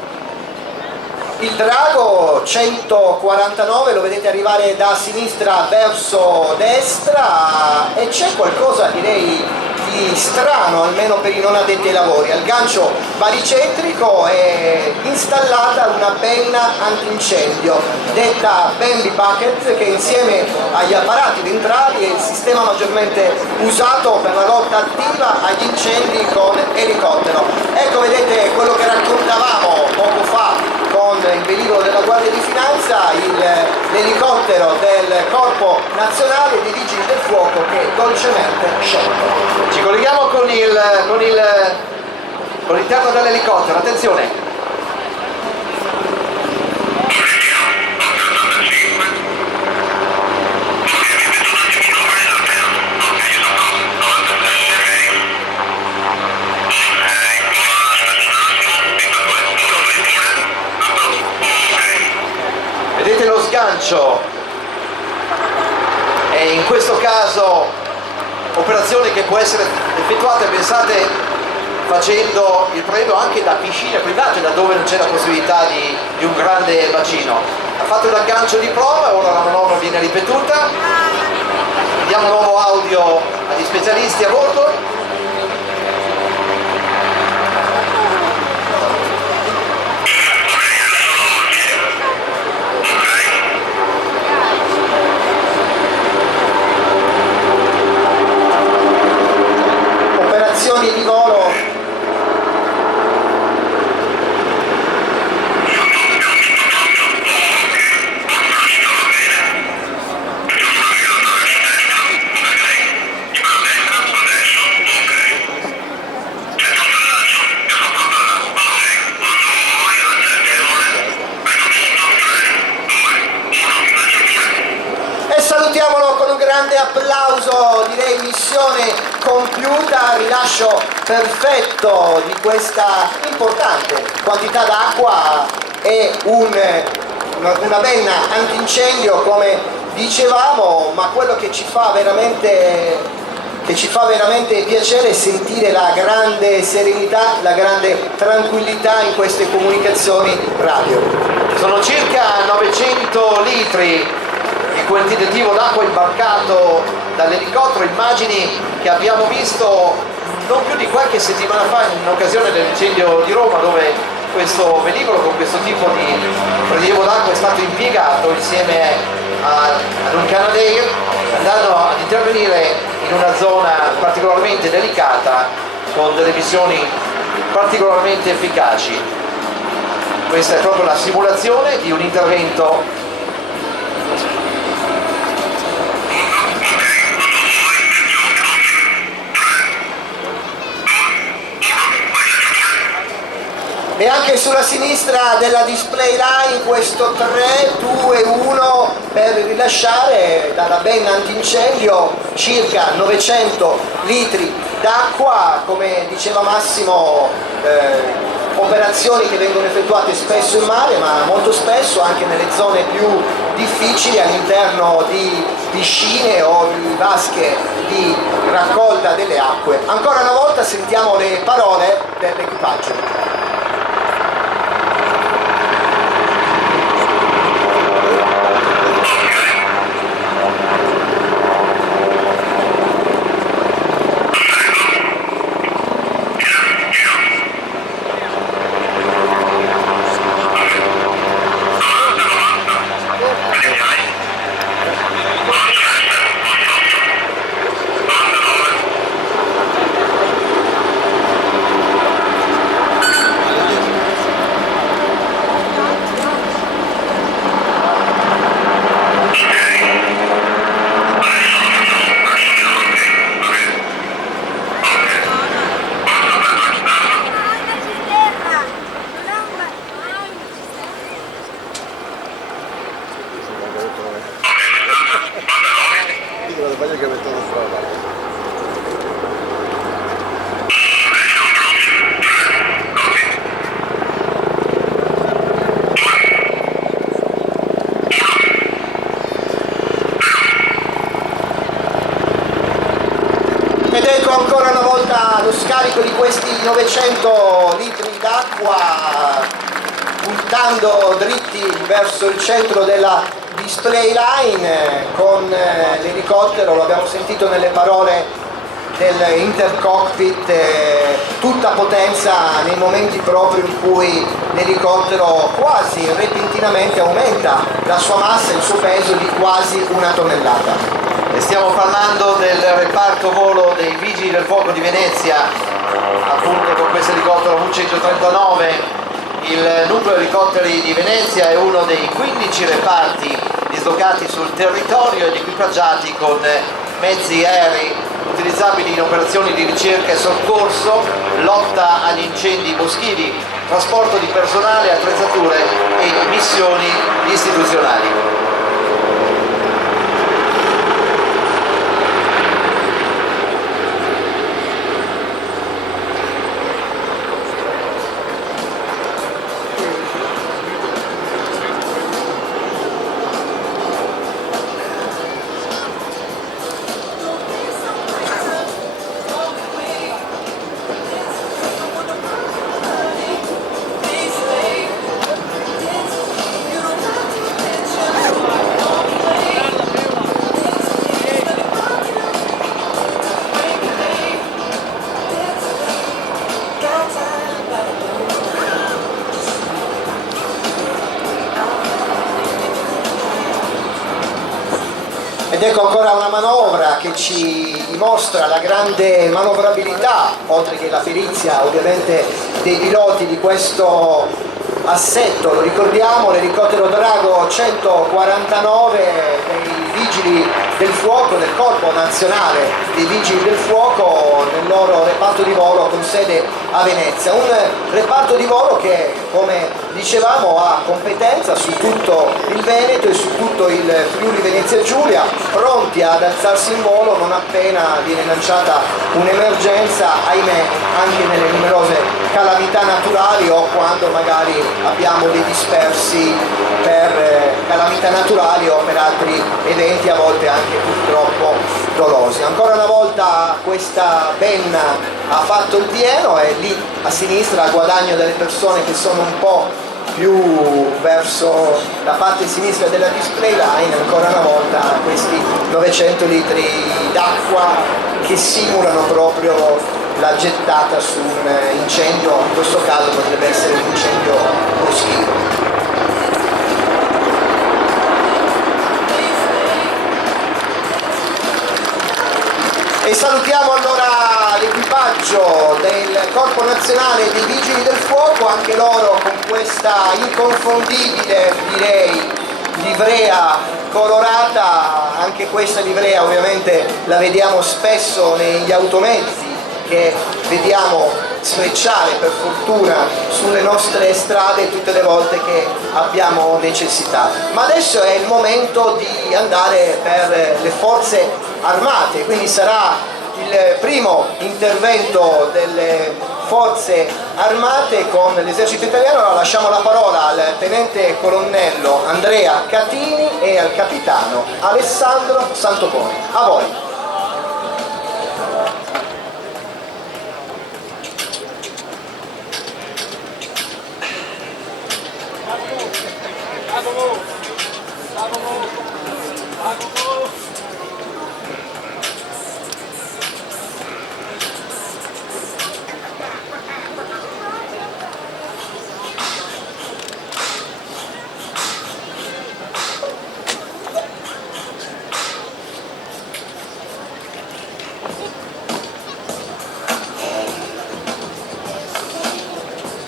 Il Drago 149, lo vedete arrivare da sinistra verso destra, e c'è qualcosa, direi, di strano, almeno per i non addetti ai lavori. Al gancio baricentrico è installata una penna antincendio detta Bambi Bucket, che insieme agli apparati ventrali è il sistema maggiormente usato per la lotta attiva agli incendi con elicottero. Ecco, vedete quello che raccontavamo poco fa con il velivolo della Guardia di Finanza, l'elicottero del Corpo Nazionale dei Vigili del Fuoco che è dolcemente sciolto. Ci colleghiamo con l'interno dell'elicottero, attenzione! Vedete lo sgancio? E in questo caso operazione che può essere effettuata, pensate, facendo il prelievo anche da piscine private, da dove non c'è la possibilità di un grande bacino. Ha fatto l'aggancio di prova, ora la manovra viene ripetuta. Diamo un nuovo audio agli specialisti a bordo. Operazioni di volo e salutiamolo con un grande applauso, direi missione compiuta, rilascio perfetto di questa importante quantità d'acqua e una penna antincendio, come dicevamo. Ma quello che ci fa veramente piacere è sentire la grande serenità, la grande tranquillità in queste comunicazioni radio. Sono circa 900 litri il quantitativo d'acqua imbarcato dall'elicottero, immagini che abbiamo visto non più di qualche settimana fa in occasione dell'incendio di Roma, dove questo velivolo con questo tipo di prelievo d'acqua è stato impiegato insieme ad un Canadair andranno ad intervenire in una zona particolarmente delicata con delle missioni particolarmente efficaci. Questa è proprio la simulazione di un intervento e anche sulla sinistra della display line questo 3, 2, 1 per rilasciare dalla ben antincendio circa 900 litri d'acqua, come diceva Massimo, operazioni che vengono effettuate spesso in mare, ma molto spesso anche nelle zone più difficili all'interno di piscine o di vasche di raccolta delle acque. Ancora una volta sentiamo le parole dell'equipaggio. Ed ecco ancora una volta lo scarico di questi 900 litri d'acqua puntando dritti verso il centro della display line con l'elicottero, lo abbiamo sentito nelle parole dell'intercockpit, tutta potenza nei momenti proprio in cui l'elicottero quasi repentinamente aumenta la sua massa e il suo peso di quasi 1 tonnellata. E stiamo parlando del reparto volo dei Vigili del Fuoco di Venezia, appunto con questo elicottero V139. Il nucleo elicotteri di Venezia è uno dei 15 reparti dislocati sul territorio ed equipaggiati con mezzi aerei utilizzabili in operazioni di ricerca e soccorso, lotta agli incendi boschivi, trasporto di personale, attrezzature e missioni istituzionali. Ed ecco ancora una manovra che ci dimostra la grande manovrabilità, oltre che la perizia ovviamente dei piloti di questo assetto. Lo ricordiamo, l'elicottero Drago 149 dei Vigili del Fuoco, del Corpo Nazionale dei Vigili del Fuoco, nel loro reparto di volo con sede a Venezia. Un reparto di volo che, come dicevamo, ha competenza su tutto il Veneto e su tutto il Friuli Venezia Giulia, pronti ad alzarsi in volo non appena viene lanciata un'emergenza, ahimè anche nelle numerose calamità naturali o quando magari abbiamo dei dispersi per calamità naturali o per altri eventi a volte anche purtroppo dolosi. Ancora una volta questa penna ha fatto il pieno e lì a sinistra a guadagno delle persone che sono un po' più verso la parte sinistra della display line, ancora una volta questi 900 litri d'acqua che simulano proprio la gettata su un incendio, in questo caso potrebbe essere un incendio boschivo. E salutiamo allora l'equipaggio del Corpo Nazionale dei Vigili del Fuoco, anche loro con questa inconfondibile, direi, livrea colorata. Anche questa livrea ovviamente la vediamo spesso negli automezzi che vediamo sfrecciare per fortuna sulle nostre strade tutte le volte che abbiamo necessità. Ma adesso è il momento di andare per le forze armate, quindi sarà il primo intervento delle forze armate con l'esercito italiano. Allora lasciamo la parola al tenente colonnello Andrea Catini e al capitano Alessandro Santoponi. A voi.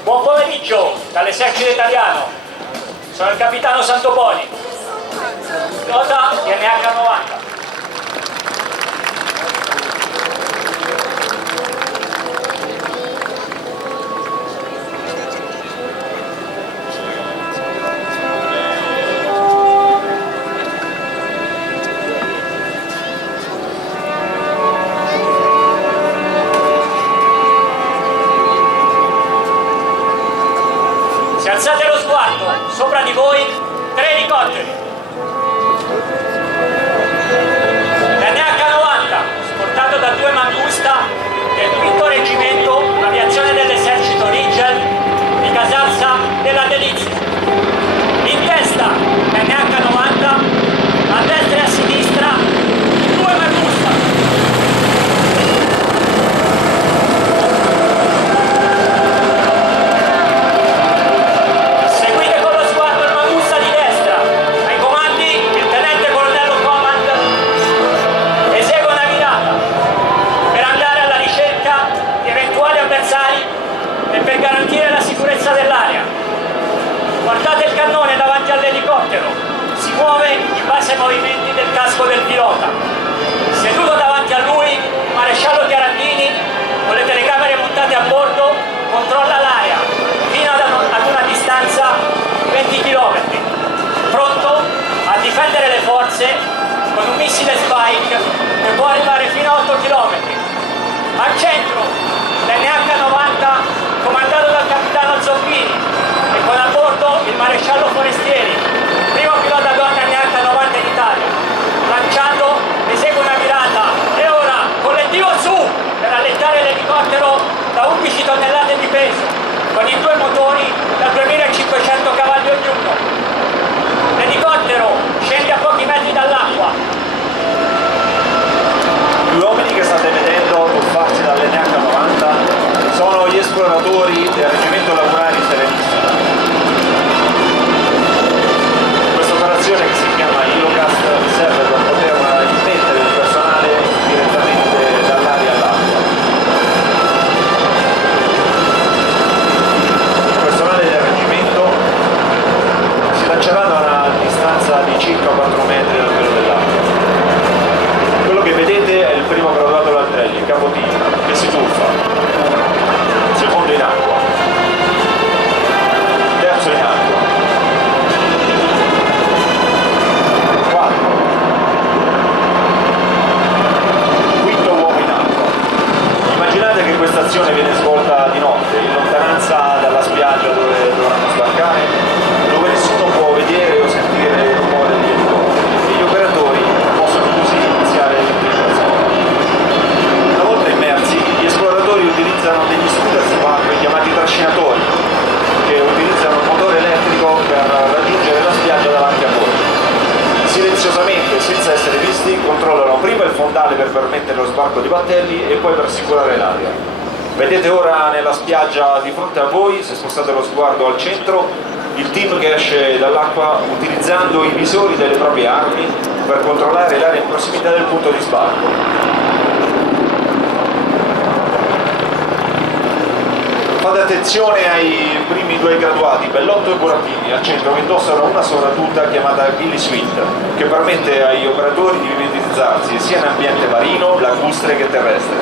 Buon pomeriggio dall'esercito italiano, sono il capitano Santoponi, pilota di NH90. Se alzate lo sguardo, sopra di voi 3 elicotteri. L'NH90, scortato da 2 Mangusta del 5° reggimento aviazione dell'esercito Rigel di Casazza della Delizia. In testa l'NH90, a destra e a sinistra 2 Mangusta. E per garantire la sicurezza dell'area. Guardate il cannone davanti all'elicottero, si muove in base ai movimenti del casco del pilota. Seduto davanti a lui, il maresciallo Chiarandini, con le telecamere montate a bordo, controlla l'area fino ad una distanza di 20 km, pronto a difendere le forze con un missile Spike che può arrivare fino a 8 km. Al centro l'NH90 comandato dal capitano Zoppini e con a bordo il maresciallo Forestieri, primo pilota donna NH90 in Italia. Lanciando esegue una virata e ora collettivo su per allentare l'elicottero da 11 tonnellate di peso con i 2 motori da 2500 cavalli ognuno. L'elicottero scende a pochi metri dall'acqua. Gli uomini che state vedendo tuffarsi dall'NH90 sono gli esploratori del reggimento lavorari Serenissima. Questa operazione, che si chiama Ilocast, serve per poter immettere il personale direttamente dall'aria all'acqua. Il personale del reggimento si lancerà da una distanza di circa 4 metri dal livello dell'acqua. Quello che vedete è il primo graduato Landrelli, capoteam, che si tuffa. Secondo in acqua, terzo in acqua, 4, quinto uomo in acqua. Immaginate che questa azione viene svolta di notte, in lontananza dalla spiaggia dove dovranno sbarcare, dove nessuno può vedere o sentire il rumore degli elicotteri e gli operatori possono così iniziare l'interrogazione. Una volta immersi, gli esploratori utilizzano degli scooter subacquei chiamati trascinatori, che utilizzano un motore elettrico per raggiungere la spiaggia davanti a bordo. Silenziosamente, senza essere visti, controllano prima il fondale per permettere lo sbarco di battelli e poi per assicurare l'aria. Vedete ora nella spiaggia di fronte a voi, se spostate lo sguardo al centro, il team che esce dall'acqua utilizzando i visori delle proprie armi per controllare l'area in prossimità del punto di sbarco. attenzione ai primi due graduati, Bellotto e Burattini, al centro, che indossano una sovratuta chiamata Ghillie Suite, che permette agli operatori di mimetizzarsi sia in ambiente marino, lacustre che terrestre.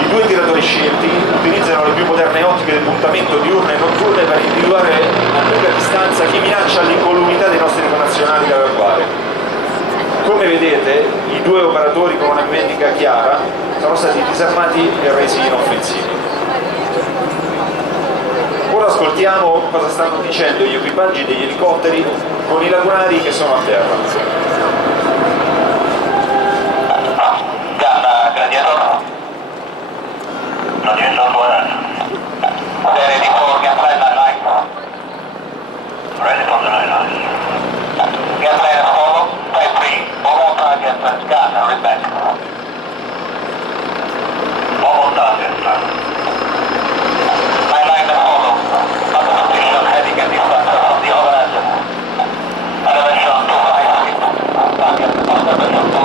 I due tiratori scelti utilizzano le più moderne ottiche di puntamento diurne e notturne per individuare a lunga distanza chi minaccia l'incolumità dei nostri connazionali da evacuare. Come vedete, i due operatori con una dimentica chiara sono stati disarmati e resi inoffensivi. Ora ascoltiamo cosa stanno dicendo gli equipaggi degli elicotteri con i lagunari che sono a terra. Gladiator. Gladiator, buonas. Ready for gas line line. Ready for the line. Gas line follow. Type 3. All targets and scan and read back. All targets. Line follow. Position heading and distance from the other end. Elevation 253. Target observation 2.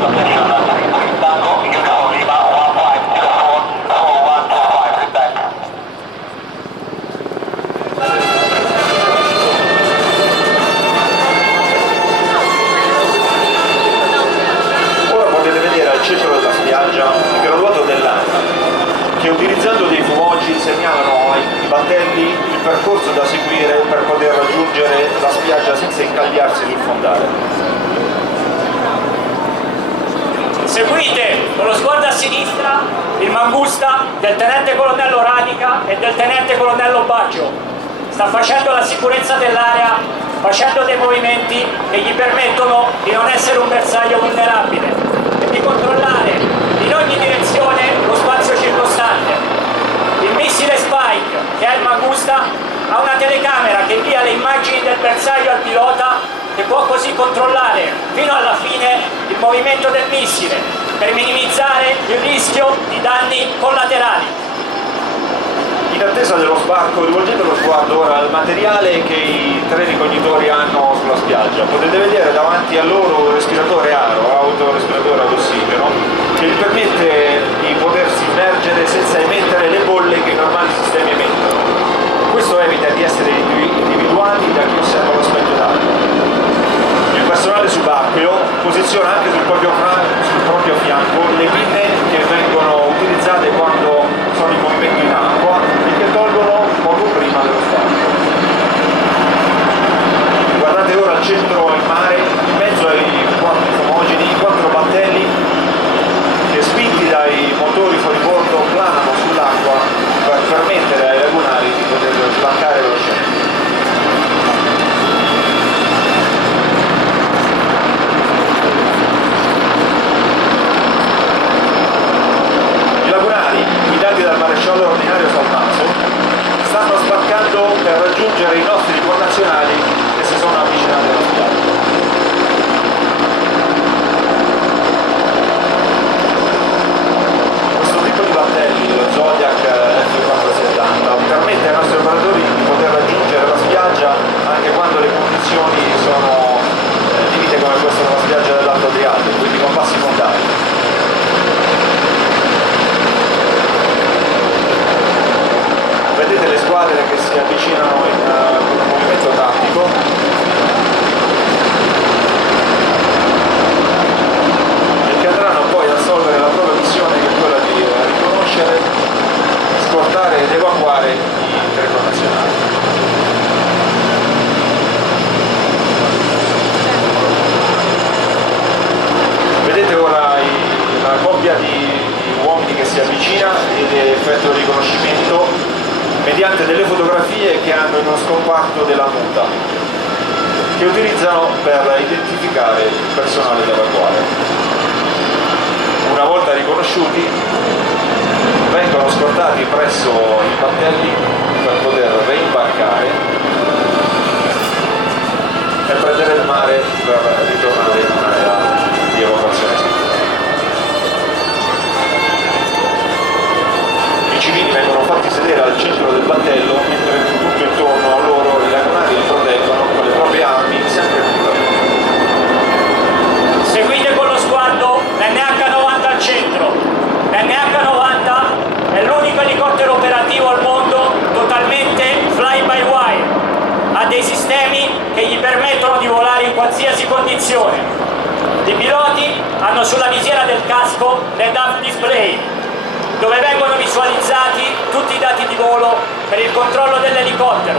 Location 33 Tango. Uniform Lima 1504 4125. Read back. Ora potete vedere al centro della spiaggia il graduato dell'ANA, che utilizzando dei fumoggi segnalano ai battelli il percorso da seguire per poter raggiungere la spiaggia senza incagliarsi sul fondale. Seguite con lo sguardo a sinistra il Mangusta del tenente colonnello Radica e del tenente colonnello Baggio. Sta facendo la sicurezza dell'area, facendo dei movimenti che gli permettono di non essere un bersaglio vulnerabile e di controllare in ogni direzione lo spazio circostante. Il missile Spike che ha il Mangusta ha una telecamera che invia le immagini del bersaglio al pilota, che può così controllare fino alla fine il movimento del missile per minimizzare il rischio di danni collaterali. In attesa dello sbarco, rivolgete lo sguardo ora al materiale che i tre ricognitori hanno sulla spiaggia. Potete vedere davanti a loro un respiratore aro, autorespiratore ad ossigeno, che gli permette di potersi immergere senza emettere le bolle che i normali sistemi emettono. Questo evita di essere individuati da chi osserva lo specchio d'acqua. Il personale subacqueo posiziona anche sul proprio fianco le pinne che vengono utilizzate quando sono in movimento in acqua e che tolgono poco prima dello sbarco. Guardate ora al centro in mare, in mezzo ai quattro fumogeni, i quattro battelli che spinti dai motori fuoribordo planano sull'acqua per permettere ai lagunari di poter sbarcare velocemente. Guidati dal maresciallo ordinario Salmaso, stanno sbarcando per raggiungere i nostri connazionali che si sono avvicinati alla spiaggia. Questo tipo di battelli, lo Zodiac F470, permette ai nostri operatori di poter raggiungere la spiaggia anche quando le condizioni sono limite come questa della spiaggia dell'Alto Adriatico, quindi con passi fondali. Vedete le squadre che si avvicinano in un movimento tattico e che andranno poi a assolvere la propria missione, che è quella di riconoscere, scortare ed evacuare i tre connazionali. Vedete ora la coppia di uomini che si avvicina ed effettua il riconoscimento mediante delle fotografie che hanno in uno scomparto della muta, che utilizzano per identificare il personale da evacuare. Una volta riconosciuti, vengono scortati presso i battelli per poter reimbarcare e prendere il mare per ritornare in un'area di evacuazione sicura. I civili vengono fatti sedere al centro del battello, mentre tutto intorno a loro i lagunari li proteggono con le proprie armi sempre più. Seguite con lo sguardo l'NH-90 al centro. L'NH-90 è l'unico elicottero operativo al mondo hanno sulla visiera del casco l'head-up display, dove vengono visualizzati tutti i dati di volo per il controllo dell'elicottero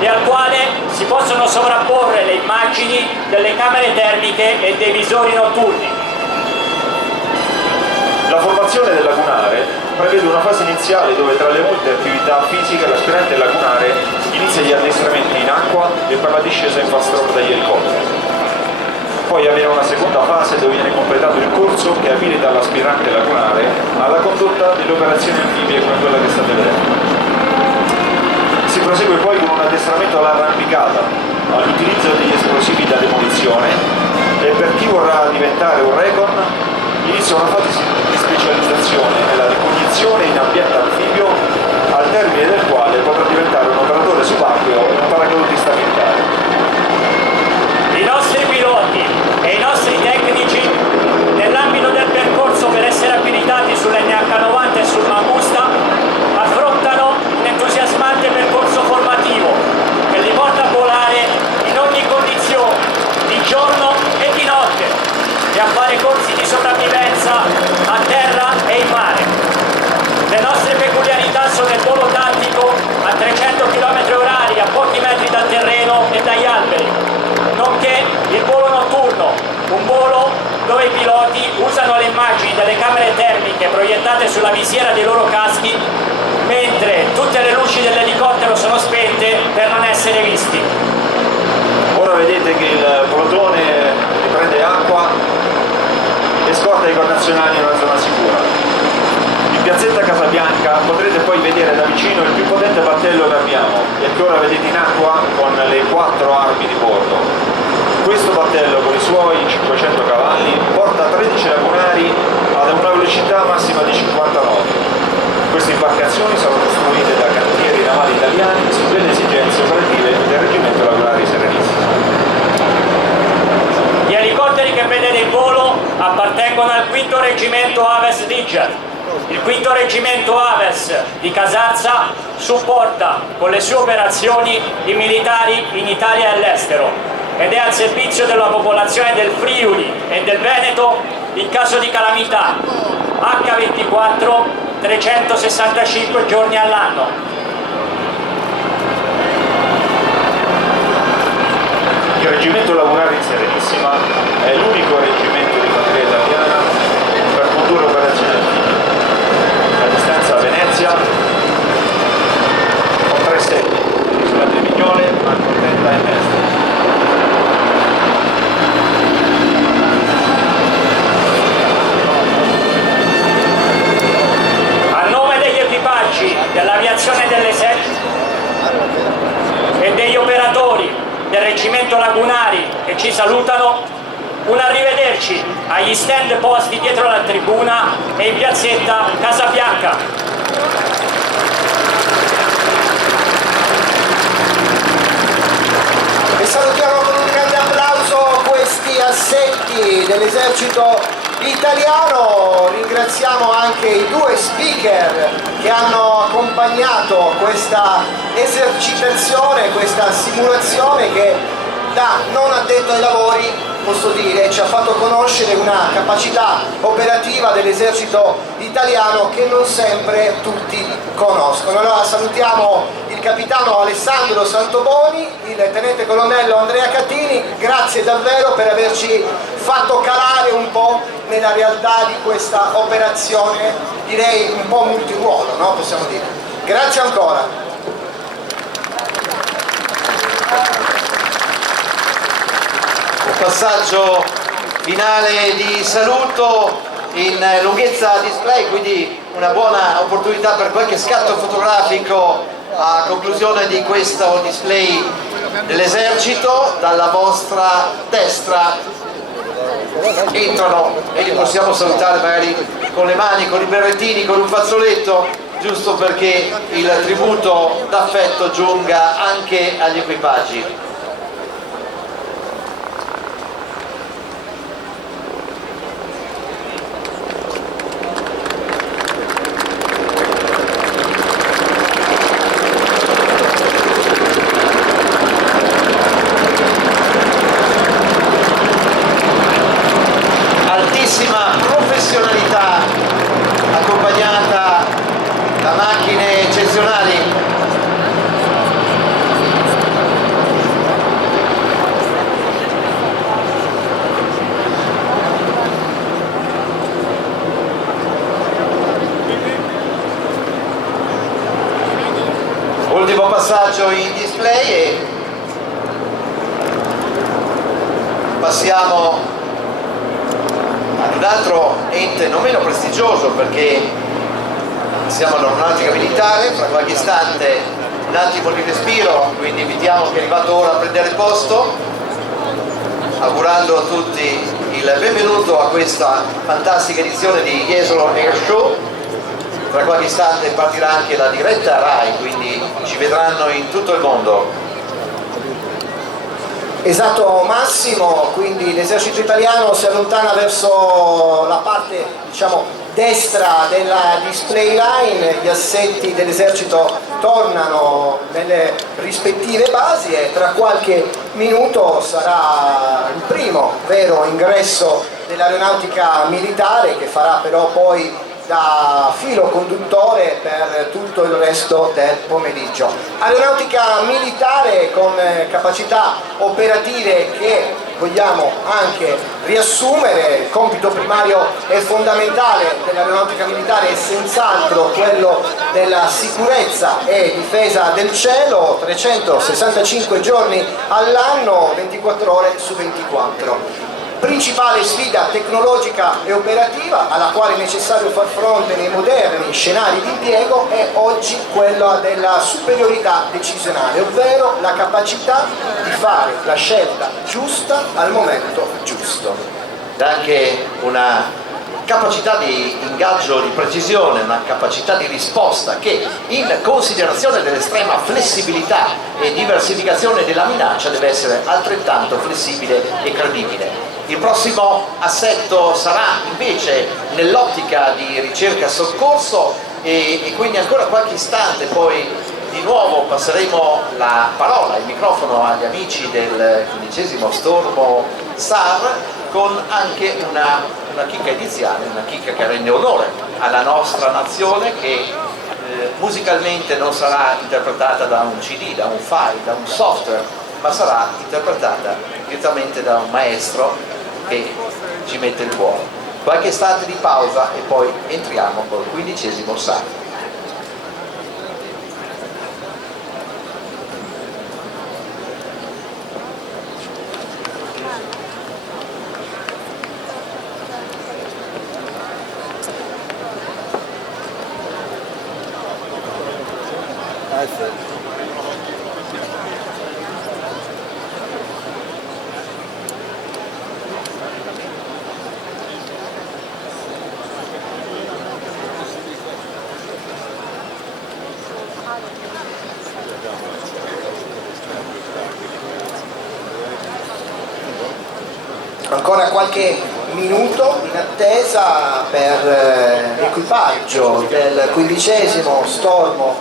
e al quale si possono sovrapporre le immagini delle camere termiche e dei visori notturni. La formazione del lagunare prevede una fase iniziale dove tra le molte attività fisiche l'aspirante lagunare inizia gli addestramenti in acqua e per la discesa in fast track dagli elicotteri. Poi avviene una seconda fase dove viene completato il corso che abilita l'aspirante lagunare alla condotta delle operazioni anfibie come quella che state vedendo. Si prosegue poi con un addestramento all'arrampicata, all'utilizzo degli esplosivi da demolizione e per chi vorrà diventare un recon inizia una fase di specializzazione nella ricognizione in ambiente anfibio, al termine del quale potrà diventare un operatore subacqueo e un paracadutista militare. I nostri piloti e i nostri tecnici, nell'ambito del percorso per essere abilitati sull'NH90 e sul Mangusta, affrontano un entusiasmante percorso formativo che li porta a volare in ogni condizione, di giorno e di notte, e a fare corsi di sopravvivenza a terra e in mare. Le nostre peculiarità sono il volo tattico a 300 km/h a pochi metri dal terreno e dagli alberi, nonché il volo notturno, un volo dove i piloti usano le immagini delle camere termiche proiettate sulla visiera dei loro caschi, mentre tutte le luci dell'elicottero sono spente per non essere visti. Ora vedete che il plotone riprende acqua e scorta i connazionali in una zona sicura. In piazzetta Casabianca potrete poi vedere da vicino il più potente battello che abbiamo e che ora vedete in acqua con le 4 armi di bordo. Questo battello con i suoi 500 cavalli porta 13 lagunari ad una velocità massima di 50 nodi. Queste imbarcazioni saranno costruite da cantieri navali italiani su delle esigenze operative del Reggimento Lagunari Serenissimo. Gli elicotteri che vedete in volo appartengono al 5° Reggimento Aves Liger. Il 5° Reggimento Aves di Casarza supporta con le sue operazioni i militari in Italia e all'estero ed è al servizio della popolazione del Friuli e del Veneto in caso di calamità, H24, 365 giorni all'anno. Il Reggimento Lagunari Serenissima è l'unico reggimento di fanteria italiana per condurre operazioni anfibie. A distanza a Venezia, con 3 sedi, sulla Mignole, Malcontenta e Mestre. Dell'aviazione dell'esercito e degli operatori del Reggimento Lagunari che ci salutano, un arrivederci agli stand posti dietro la tribuna e in piazzetta Casabianca. E salutiamo con un grande applauso questi assetti dell'esercito italiano. Ringraziamo anche i 2 speaker che hanno accompagnato questa esercitazione, questa simulazione che da non addetto ai lavori, posso dire, ci ha fatto conoscere una capacità operativa dell'esercito italiano che non sempre tutti conoscono. Allora salutiamo il capitano Alessandro Santoboni, il tenente colonnello Andrea Catini, grazie davvero per averci fatto calare un po' nella realtà di questa operazione, direi un po' multiruolo, no? Possiamo dire. Grazie ancora. Un passaggio finale di saluto in lunghezza display, quindi una buona opportunità per qualche scatto fotografico a conclusione di questo display dell'esercito. Dalla vostra destra entrano e li possiamo salutare magari con le mani, con i berrettini, con un fazzoletto, giusto perché il tributo d'affetto giunga anche agli equipaggi. Primo passaggio in display e passiamo ad un altro ente non meno prestigioso, perché siamo all'Aeronautica Militare. Fra qualche istante un attimo di respiro, quindi invitiamo che è arrivato ora a prendere posto, augurando a tutti il benvenuto a questa fantastica edizione di Jesolo Air Show. Tra qualche istante partirà anche la diretta RAI, quindi ci vedranno in tutto il mondo. Esatto Massimo, quindi l'esercito italiano si allontana verso la parte, diciamo, destra della display line, gli assetti dell'esercito tornano nelle rispettive basi e tra qualche minuto sarà il primo vero ingresso dell'aeronautica militare, che farà però poi da filo conduttore per tutto il resto del pomeriggio. Aeronautica militare con capacità operative che vogliamo anche riassumere. Il compito primario e fondamentale dell'aeronautica militare è senz'altro quello della sicurezza e difesa del cielo, 365 giorni all'anno, 24 ore su 24. Principale sfida tecnologica e operativa alla quale è necessario far fronte nei moderni scenari di impiego è oggi quella della superiorità decisionale, ovvero la capacità di fare la scelta giusta al momento giusto. Ed anche una capacità di ingaggio di precisione, una capacità di risposta che, in considerazione dell'estrema flessibilità e diversificazione della minaccia, deve essere altrettanto flessibile e credibile. Il prossimo assetto sarà invece nell'ottica di ricerca e soccorso e quindi ancora qualche istante poi di nuovo passeremo la parola, il microfono agli amici del 15° Stormo SAR, con anche una chicca iniziale, una chicca che rende onore alla nostra nazione, che musicalmente non sarà interpretata da un CD, da un file, da un software, ma sarà interpretata direttamente da un maestro che ci mette il cuore. Qualche istante di pausa e poi entriamo col 15° SAR. Ancora qualche minuto in attesa per l'equipaggio del 15° Stormo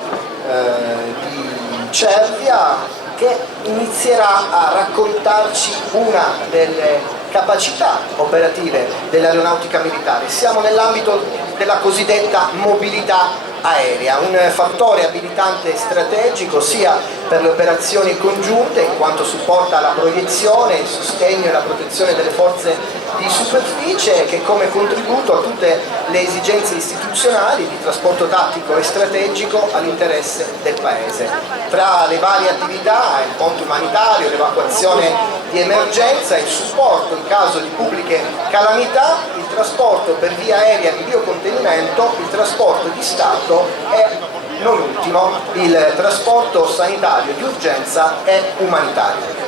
di Cervia, che inizierà a raccontarci una delle capacità operative dell'aeronautica militare. Siamo nell'ambito della cosiddetta mobilità aerea, un fattore abilitante strategico sia per le operazioni congiunte, in quanto supporta la proiezione, il sostegno e la protezione delle forze di superficie, che come contributo a tutte le esigenze istituzionali di trasporto tattico e strategico all'interesse del Paese. Tra le varie attività, il ponte umanitario, l'evacuazione di emergenza, il supporto in caso di pubbliche calamità, il trasporto per via aerea di biocontenimento, il trasporto di Stato e, non ultimo, il trasporto sanitario di urgenza e umanitario.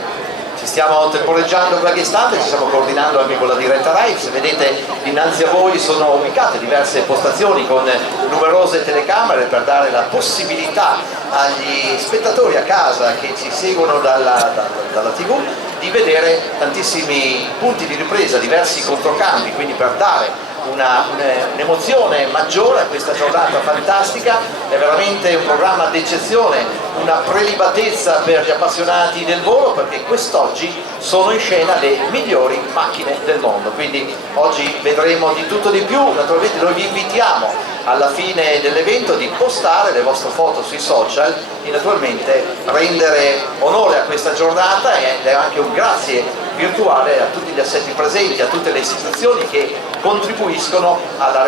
Ci stiamo temporeggiando qualche istante, ci stiamo coordinando anche con la diretta RAI. Se vedete, dinanzi a voi sono ubicate diverse postazioni con numerose telecamere per dare la possibilità agli spettatori a casa che ci seguono dalla TV di vedere tantissimi punti di ripresa, diversi controcambi, quindi per dare un'emozione maggiore a questa giornata fantastica. È veramente un programma d'eccezione, una prelibatezza per gli appassionati del volo, perché quest'oggi sono in scena le migliori macchine del mondo, quindi oggi vedremo di tutto di più. Naturalmente noi vi invitiamo alla fine dell'evento di postare le vostre foto sui social e naturalmente rendere onore a questa giornata, ed è anche un grazie virtuale a tutti gli assetti presenti, a tutte le istituzioni che contribuiscono alla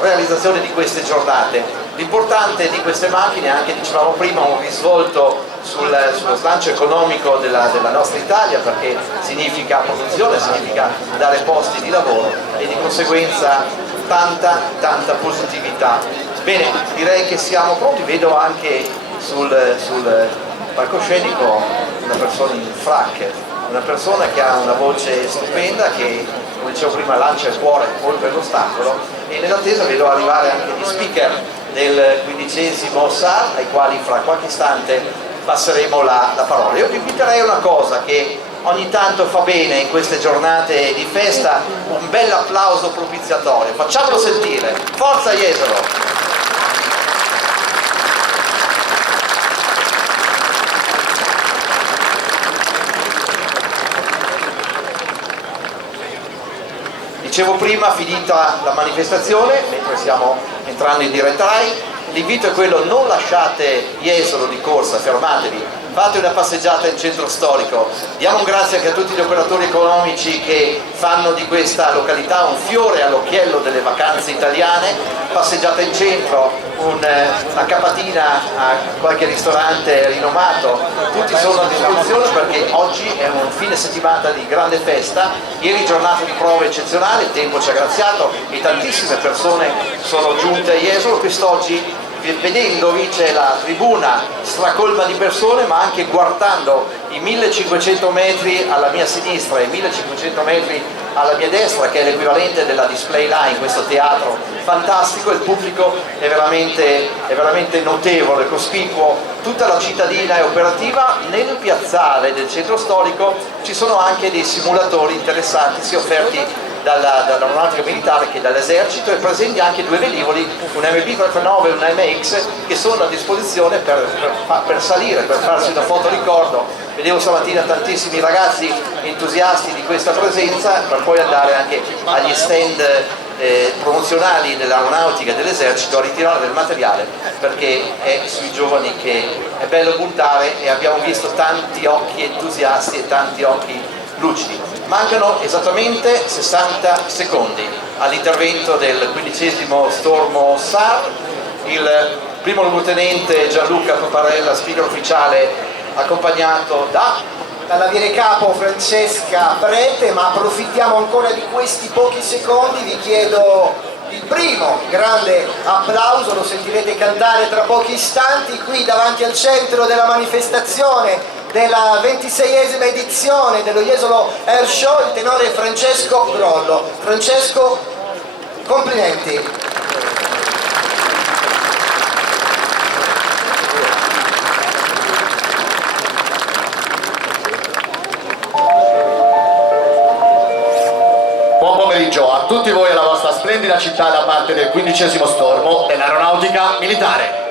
realizzazione di queste giornate. L'importante di queste macchine è anche, dicevamo prima, un risvolto sullo slancio economico della nostra Italia, perché significa produzione, significa dare posti di lavoro e di conseguenza tanta positività. Bene, direi che siamo pronti, vedo anche sul palcoscenico una persona in frac, una persona che ha una voce stupenda, che come dicevo prima lancia il cuore oltre l'ostacolo, e nell'attesa vedo arrivare anche gli speaker del 15° SAR, ai quali fra qualche istante passeremo la parola. Io vi inviterei a una cosa che ogni tanto fa bene in queste giornate di festa, un bel applauso propiziatorio, facciamolo sentire, forza Jesolo! Dicevo prima, finita la manifestazione, mentre stiamo entrando in diretta Rai, l'invito è quello: non lasciate Jesolo di corsa, fermatevi, fate una passeggiata in centro storico, diamo un grazie anche a tutti gli operatori economici che fanno di questa località un fiore all'occhiello delle vacanze italiane. Passeggiata in centro, una capatina a qualche ristorante rinomato, tutti sono a disposizione perché oggi è un fine settimana di grande festa. Ieri giornata di prove eccezionale, il tempo ci ha graziato e tantissime persone sono giunte a Jesolo. Quest'oggi, vedendovi, c'è la tribuna stracolma di persone, ma anche guardando i 1500 metri alla mia sinistra e i 1500 metri alla mia destra, che è l'equivalente della display line, questo teatro fantastico. Il pubblico è veramente notevole, cospicuo, tutta la cittadina è operativa. Nel piazzale del centro storico ci sono anche dei simulatori interessanti, sia offerti dall'aeronautica militare che dall'esercito, e presenti anche due velivoli, un MB-39 e un MX, che sono a disposizione per salire, per farsi una foto ricordo. Vedevo stamattina tantissimi ragazzi entusiasti di questa presenza, per poi andare anche agli stand promozionali dell'aeronautica e dell'esercito a ritirare del materiale, perché è sui giovani che è bello puntare, e abbiamo visto tanti occhi entusiasti e tanti occhi lucidi. Mancano esattamente 60 secondi all'intervento del 15° Stormo SAR. Il primo luogotenente Gianluca Paparella, speaker ufficiale, accompagnato dalla Vice Capo Francesca Prete. Ma approfittiamo ancora di questi pochi secondi, vi chiedo il primo grande applauso, lo sentirete cantare tra pochi istanti, qui davanti al centro della manifestazione della 26esima edizione dello Jesolo Air Show, il tenore Francesco Grollo. Francesco, complimenti. Buon pomeriggio a tutti voi e alla vostra splendida città da parte del 15° Stormo dell'Aeronautica Militare.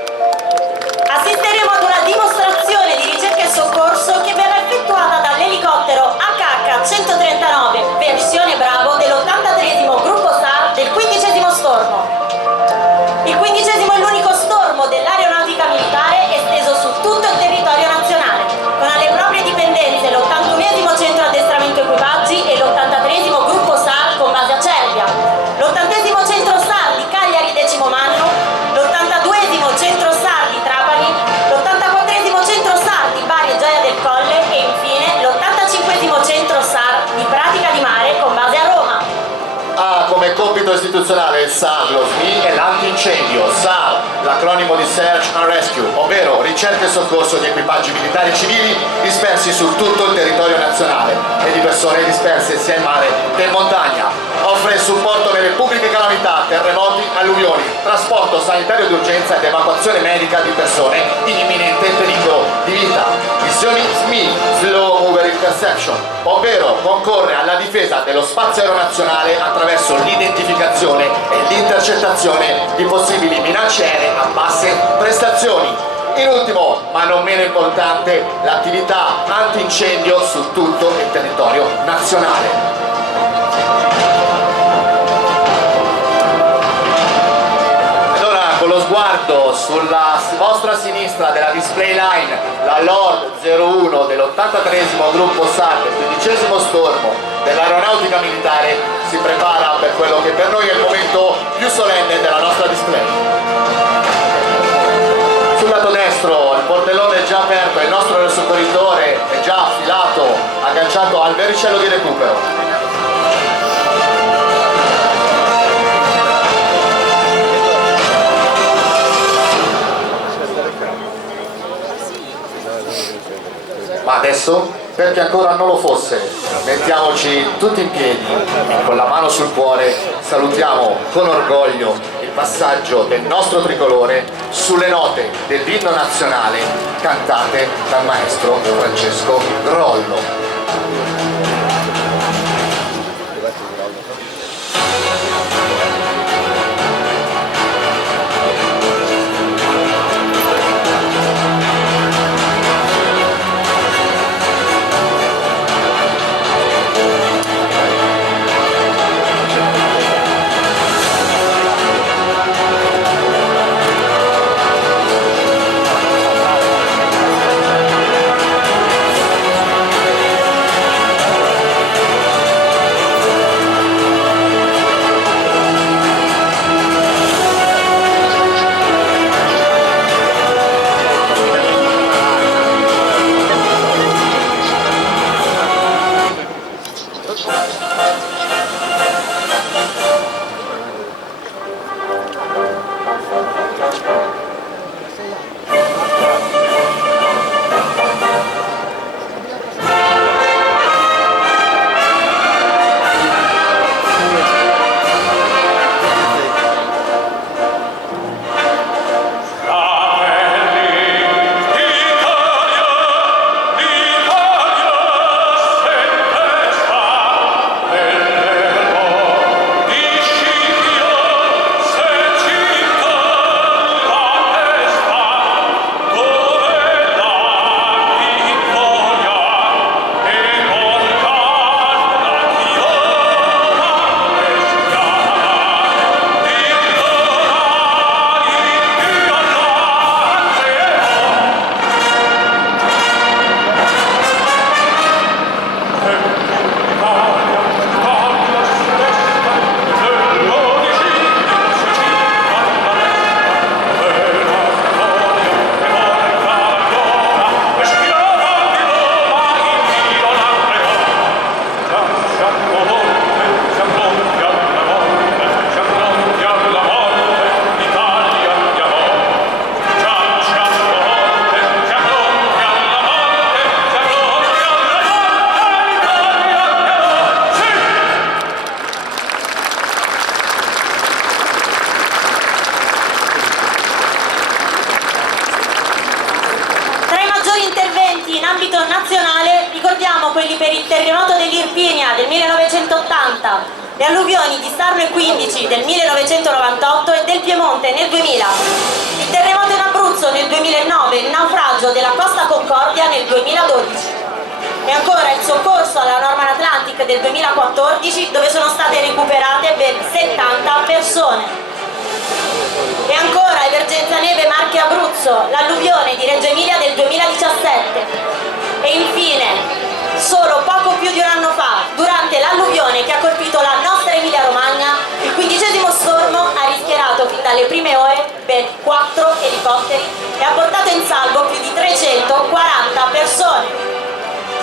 Assisteremo ad una dimostrazione di ricerca e soccorso che verrà effettuata dall'elicottero HH-139 versione Bravo dell'83° gruppo SAR del 15° Stormo. Il 15° è l'unico stormo dell'aeronautica militare esteso su tutto il territorio nazionale, con alle proprie dipendenze l'81° centro addestramento equipaggi e l'83° gruppo SAR con base a Cervia, l'80° centro SAR di Cagliari Decimomannu, l'82° centro SAR di Trapani, l'84° centro SAR di Bari e Gioia del Colle e infine l'85° centro SAR di Pratica di Mare con base a Roma. Ha come compito istituzionale il SAR, lo SMI e l'antincendio. SAR, l'acronimo di Search and Rescue, ovvero ricerca e soccorso di equipaggi militari e civili dispersi su tutto il territorio nazionale e di persone disperse sia in mare che in montagna. Offre supporto nelle pubbliche calamità, terremoti, alluvioni, trasporto sanitario d'urgenza ed evacuazione medica di persone in imminente pericolo di vita. Missioni SMI, Slow Mover Interception, ovvero concorre alla difesa dello spazio aeronazionale attraverso l'identificazione e l'intercettazione di possibili minacce aeree a basse prestazioni. In ultimo, ma non meno importante, l'attività antincendio su tutto il territorio nazionale. Con lo sguardo sguardo sulla vostra sinistra della display line la Lord 01 dell'83esimo gruppo SAR, del 15° stormo dell'aeronautica militare, si prepara per quello che per noi è il momento più solenne della nostra display. Sul lato destro il portellone è già aperto e il nostro soccorritore è già affilato, agganciato al vericello di recupero. Ma adesso, perché ancora non lo fosse, mettiamoci tutti in piedi e con la mano sul cuore salutiamo con orgoglio il passaggio del nostro tricolore sulle note dell'inno nazionale cantate dal maestro Francesco Grollo. In ambito nazionale ricordiamo quelli per il terremoto dell'Irpinia del 1980, le alluvioni di Sarno e Quindici del 1998 e del Piemonte nel 2000, il terremoto in Abruzzo nel 2009 e il naufragio della Costa Concordia nel 2012. E ancora il soccorso alla Norman Atlantic del 2014 dove sono state recuperate ben 70 persone. E ancora Emergenza Neve Marche Abruzzo, l'alluvione di Reggio Emilia del 2017. E infine, solo poco più di un anno fa, durante l'alluvione che ha colpito la nostra Emilia Romagna, il 15° stormo ha rischiarato fin dalle prime ore ben 4 elicotteri e ha portato in salvo più di 340 persone.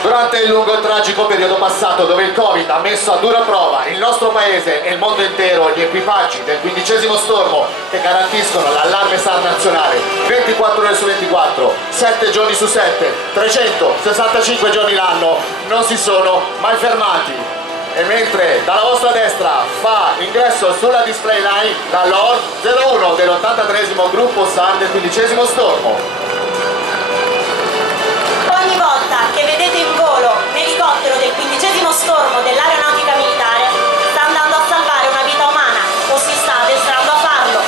Durante il lungo e tragico periodo passato dove il Covid ha messo a dura prova il nostro paese e il mondo intero, gli equipaggi del 15° stormo che garantiscono l'allarme SAR nazionale 24 ore su 24, 7 giorni su 7, 365 giorni l'anno, non si sono mai fermati. E mentre dalla vostra destra fa ingresso sulla display line la Lord 01 dell'83esimo gruppo SAR del 15° stormo. Ogni volta che vedete in volo un elicottero del 15° stormo dell'aeronautica militare sta andando a salvare una vita umana o si sta addestrando a farlo.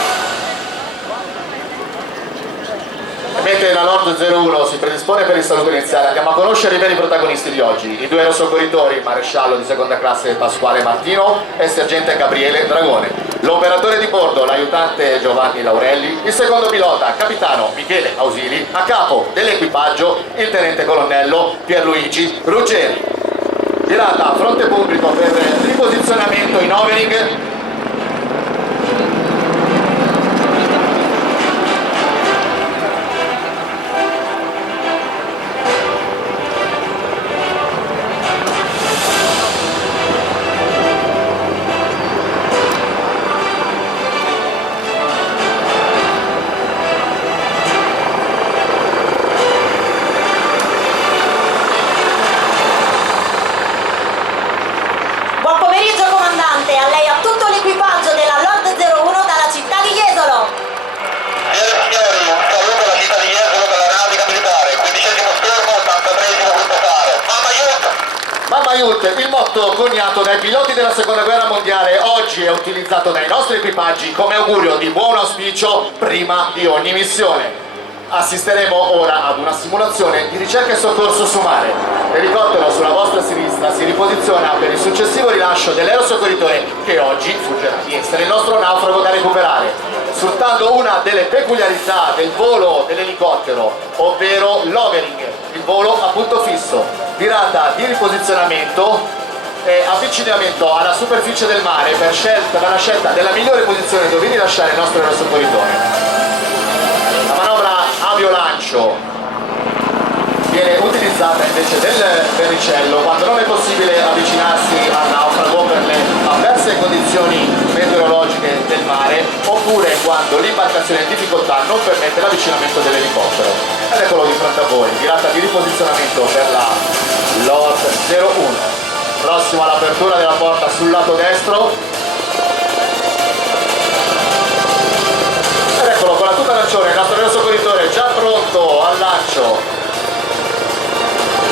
Mentre la Lord 01 si predispone per il saluto iniziale, andiamo a conoscere i veri protagonisti di oggi, i due aerosoccorritori, il maresciallo di seconda classe Pasquale Martino e il sergente Gabriele Dragone. l'operatore di bordo, l'aiutante Giovanni Laurelli, il secondo pilota, capitano Michele Ausili, a capo dell'equipaggio il tenente colonnello Pierluigi Ruggeri. Virata a fronte pubblico per riposizionamento in overing. Buon pomeriggio comandante, a lei e a tutto l'equipaggio della Lord 01 dalla città di Jesolo. Signori, un saluto alla città di Jesolo dall'aeronautica militare, 15° stormo, 83° gruppo SAR. Mamma Aiut, il motto coniato dai piloti della seconda guerra mondiale, oggi è utilizzato dai nostri equipaggi come augurio di buon auspicio prima di ogni missione. Assisteremo ora ad una simulazione di ricerca e soccorso su mare. L'elicottero sulla vostra sinistra si riposiziona per il successivo rilascio dell'aerosoccorritore che oggi fuggerà di essere il nostro naufrago da recuperare, sfruttando una delle peculiarità del volo dell'elicottero, ovvero l'overing, il volo a punto fisso, virata di riposizionamento e avvicinamento alla superficie del mare per la scelta della migliore posizione dove rilasciare il nostro aerosoccorritore. La manovra aviolancio viene utilizzata invece del verricello quando non è possibile avvicinarsi al naufrago per le avverse condizioni meteorologiche del mare, oppure quando l'imbarcazione è in difficoltà non permette l'avvicinamento dell'elicottero. Ed eccolo di fronte a voi, virata di riposizionamento per la Lord 01. Prossimo all'apertura della porta sul lato destro. Ed eccolo con la tuta arancione, il nostro aerosoccorritore è già pronto al lancio.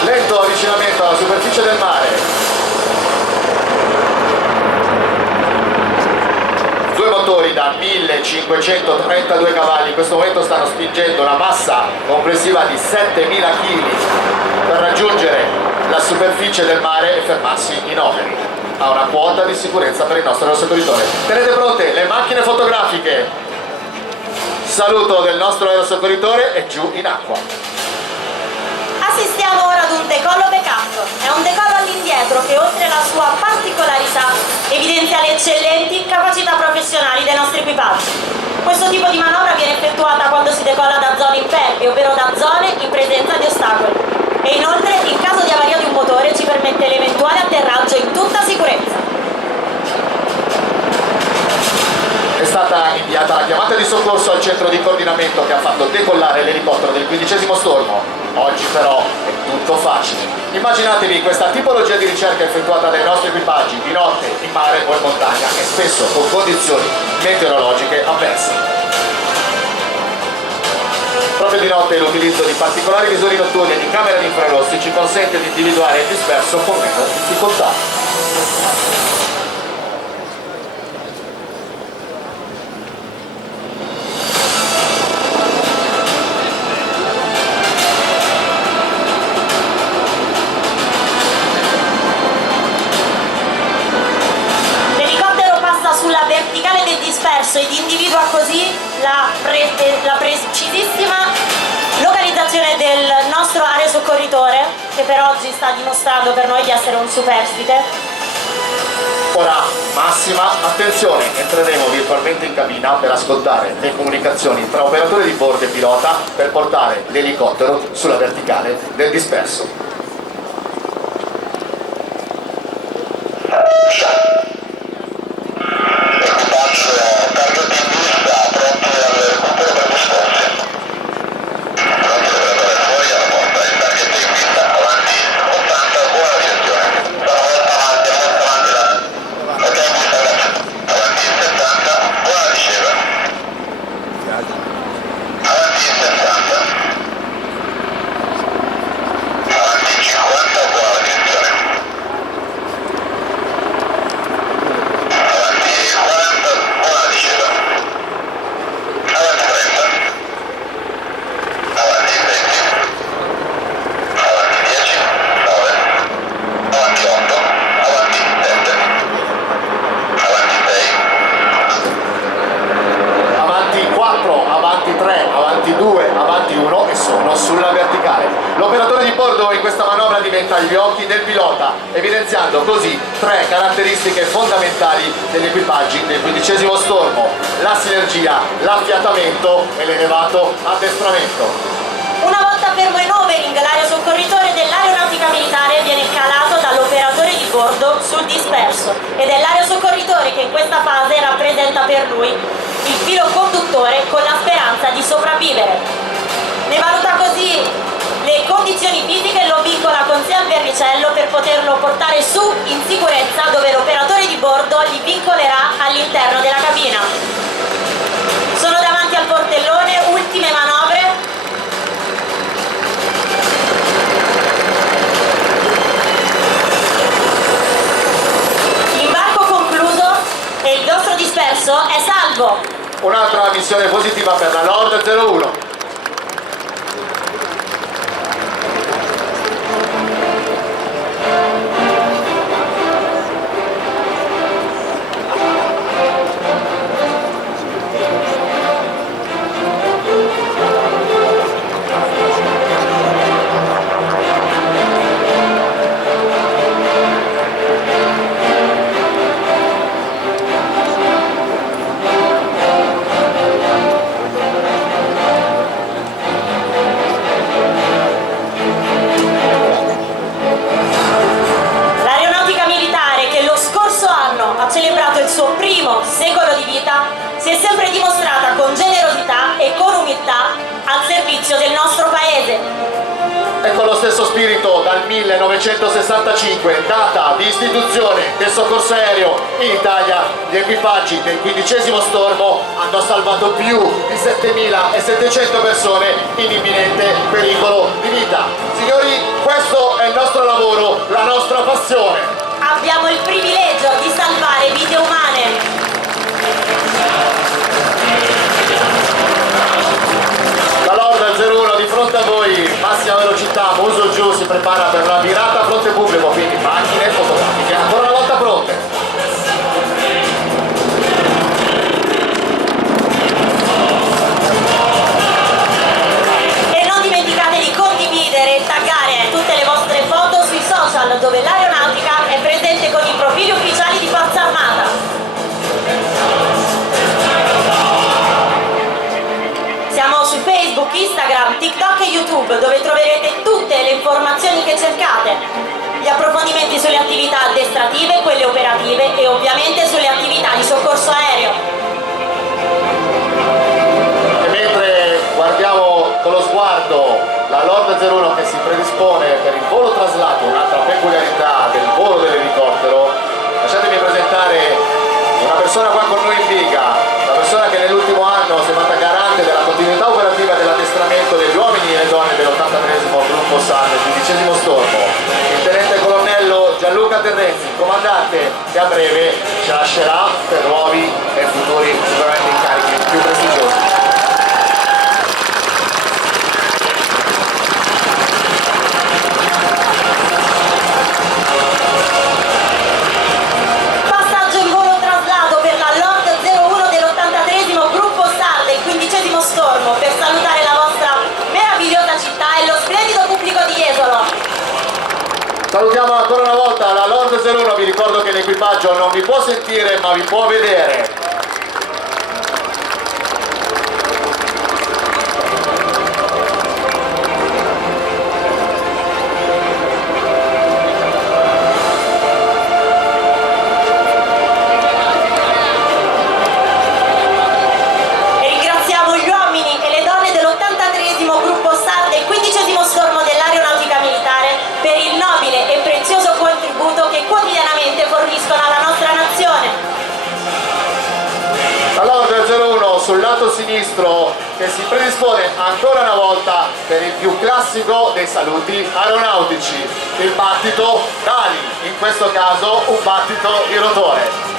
Lento avvicinamento alla superficie del mare. Due motori da 1532 cavalli in questo momento stanno spingendo una massa complessiva di 7000 kg per raggiungere la superficie del mare e fermarsi in overing. Ha una quota di sicurezza per il nostro aerosoccorritore. Tenete pronte le macchine fotografiche. Saluto del nostro aerosoccorritore e giù in acqua. Assistiamo ora ad un decollo backup. È un decollo all'indietro che oltre alla sua particolarità evidenzia le eccellenti capacità professionali dei nostri equipaggi. Questo tipo di manovra viene effettuata quando si decolla da zone impervie, ovvero da zone in presenza di ostacoli. E inoltre, in caso di avaria di un motore, ci permette l'eventuale atterraggio in tutta sicurezza. È stata inviata la chiamata di soccorso al centro di coordinamento che ha fatto decollare l'elicottero del 15° stormo. Oggi però è tutto facile. Immaginatevi questa tipologia di ricerca effettuata dai nostri equipaggi di notte, in mare o in montagna e spesso con condizioni meteorologiche avverse. Proprio di notte l'utilizzo di particolari visori notturni e di camere di infrarossi ci consente di individuare il disperso con meno difficoltà. Sulla verticale del disperso ed individua così la precisissima localizzazione del nostro aerosoccorritore, che per oggi sta dimostrando per noi di essere un superstite. Ora massima attenzione, entreremo virtualmente in cabina per ascoltare le comunicazioni tra operatore di bordo e pilota per portare l'elicottero sulla verticale del disperso. direttamente agli occhi del pilota, evidenziando così tre caratteristiche fondamentali degli equipaggi del 15° Stormo: la sinergia, l'affiatamento e l'elevato addestramento. Una volta fermo in overing, l'aerosoccorritore dell'aeronautica militare viene calato dall'operatore di bordo sul disperso ed è l'aerosoccorritore che in questa fase rappresenta per lui il filo conduttore con la speranza di sopravvivere. Ne valuta così le condizioni fisiche e lo vincola con sé al verricello per poterlo portare su in sicurezza, dove l'operatore di bordo gli vincolerà all'interno della cabina. Sono davanti al portellone, ultime manovre. E il nostro disperso è salvo. Un'altra missione positiva per la Lord 01. ha celebrato il suo primo secolo di vita, si è sempre dimostrata con generosità e con umiltà al servizio del nostro paese. E con lo stesso spirito dal 1965, data di istituzione del soccorso aereo in Italia, gli equipaggi del 15° Stormo hanno salvato più di 7.700 persone in imminente pericolo di vita. Signori, questo è il nostro lavoro, la nostra passione. Abbiamo il privilegio di salvare vite umane. La Lord 01 di fronte a voi, massima velocità, muso giù, si prepara per la virata a fronte pubblico, quindi macchine fotografiche ancora una volta pronte. E non dimenticate di condividere e taggare tutte le vostre foto sui social, dove l'aeronautica è presente con i profili ufficiali di Forza Armata. Siamo su Facebook, Instagram, TikTok e YouTube, dove troverete tutte le informazioni che cercate, gli approfondimenti sulle attività addestrative, quelle operative e ovviamente sulle attività di soccorso aereo. E mentre guardiamo con lo sguardo la Lord 01 che si predispone per il volo traslato, un'altra peculiarità del volo dell'elicottero, lasciatemi presentare una persona qua con noi in biga, una persona che nell'ultimo anno si è fatta garante della continuità operativa dell'addestramento degli uomini e le donne dell'83° Gruppo SAR del 15° Stormo, il tenente colonnello Gianluca Terrenzi, comandante che a breve ci lascerà per nuovi e futuri sicuramente incarichi più prestigiosi. Stormo per salutare la vostra meravigliosa città e lo splendido pubblico di Jesolo. Salutiamo ancora una volta la Lord 01, vi ricordo che l'equipaggio non vi può sentire ma vi può vedere. Sul lato sinistro che si predispone ancora una volta per il più classico dei saluti aeronautici, il battito d'ali, in questo caso un battito di rotore.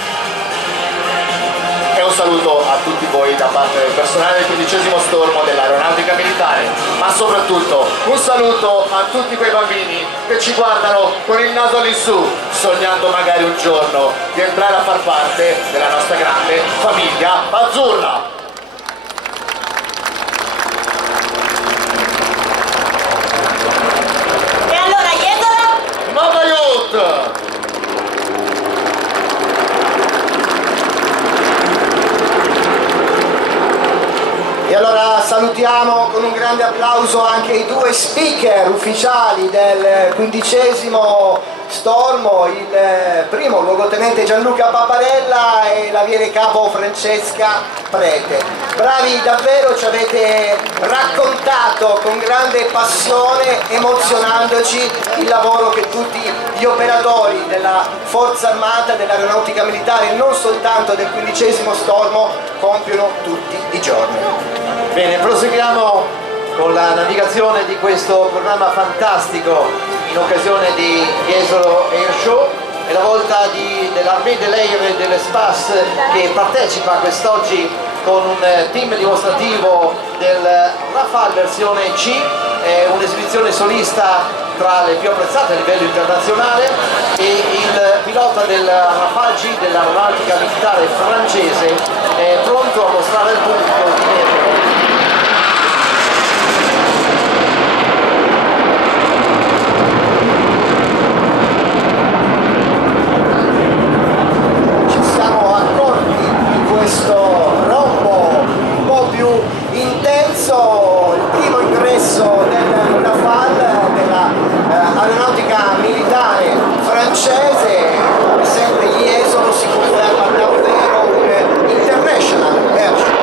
E un saluto a tutti voi da parte del personale del 15° Stormo dell'Aeronautica Militare, ma soprattutto un saluto a tutti quei bambini che ci guardano con il naso all'insù, sognando magari un giorno di entrare a far parte della nostra grande famiglia azzurra. E allora Jesolo? E allora salutiamo con un grande applauso anche i due speaker ufficiali del 15° Stormo, il primo luogotenente Gianluca Paparella e la viene capo Francesca Prete. Bravi davvero, ci avete raccontato con grande passione, emozionandoci, il lavoro che tutti gli operatori della Forza Armata, dell'Aeronautica Militare, non soltanto del 15° Stormo, compiono tutti i giorni. Bene, proseguiamo con la navigazione di questo programma fantastico in occasione di Jesolo Air Show. È la volta dell'Armée de l'Air e dell'Espace che partecipa quest'oggi con un team dimostrativo del Rafale versione C, un'esibizione solista tra le più apprezzate a livello internazionale, e il pilota del Rafale G dell'Aeronautica Militare francese è pronto a mostrare al pubblico di vedere. Questo rombo un po' più intenso, il primo ingresso del Rafale dell'Aeronautica Militare francese, come sempre Jesolo si conferma davvero un international airship.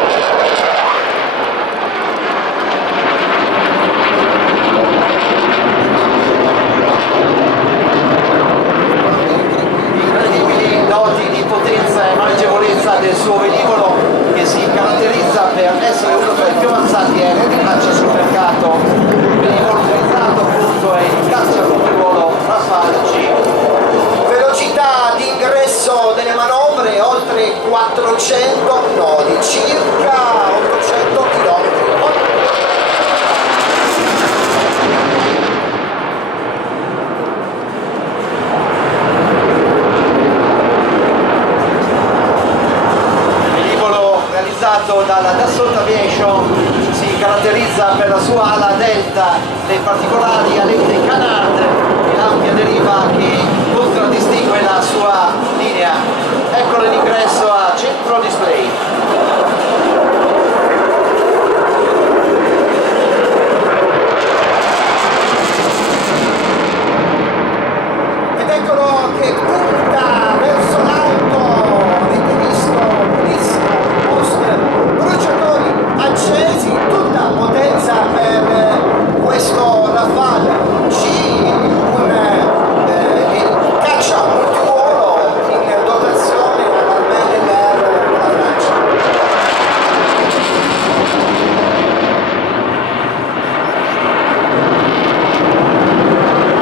Incredibili doti di potenza e maneggevolezza del suo velivolo, che si caratterizza per essere uno tra i più avanzati aerei di caccia sul mercato. Il velivolo utilizzato appunto è il cacciacontroluolo Rafale G. Velocità di ingresso delle manovre oltre 400 nodi, circa 800 km/h. Dalla Dassault Aviation si caratterizza per la sua ala delta, le particolari alette Canard e l'ampia deriva che contraddistingue la sua linea. Eccolo l'ingresso a centro display. Ed eccolo che punta verso l'alto, avete visto benissimo, bruciatori accesi, tutta potenza per questo Rafale G, un caccia multiruolo in dotazione all'Armée de l'Air della Francia.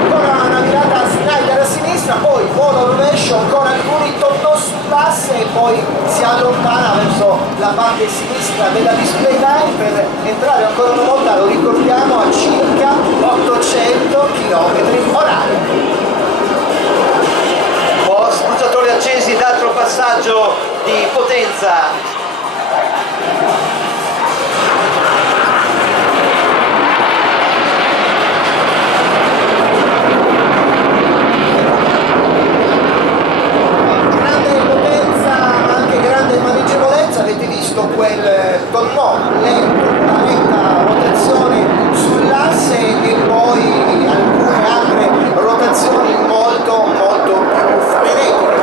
Ancora una virata slider a sinistra, poi volo rovescio con alcuni tondo sull'asse e poi si allontana verso la parte sinistra della display line per entrare ancora una volta, lo ricordiamo, a circa 800 km/h. Bruciatori accesi ed altro passaggio di potenza. Avete visto quel tonnò lento, una lenta rotazione sull'asse e poi alcune altre rotazioni molto più frenetiche.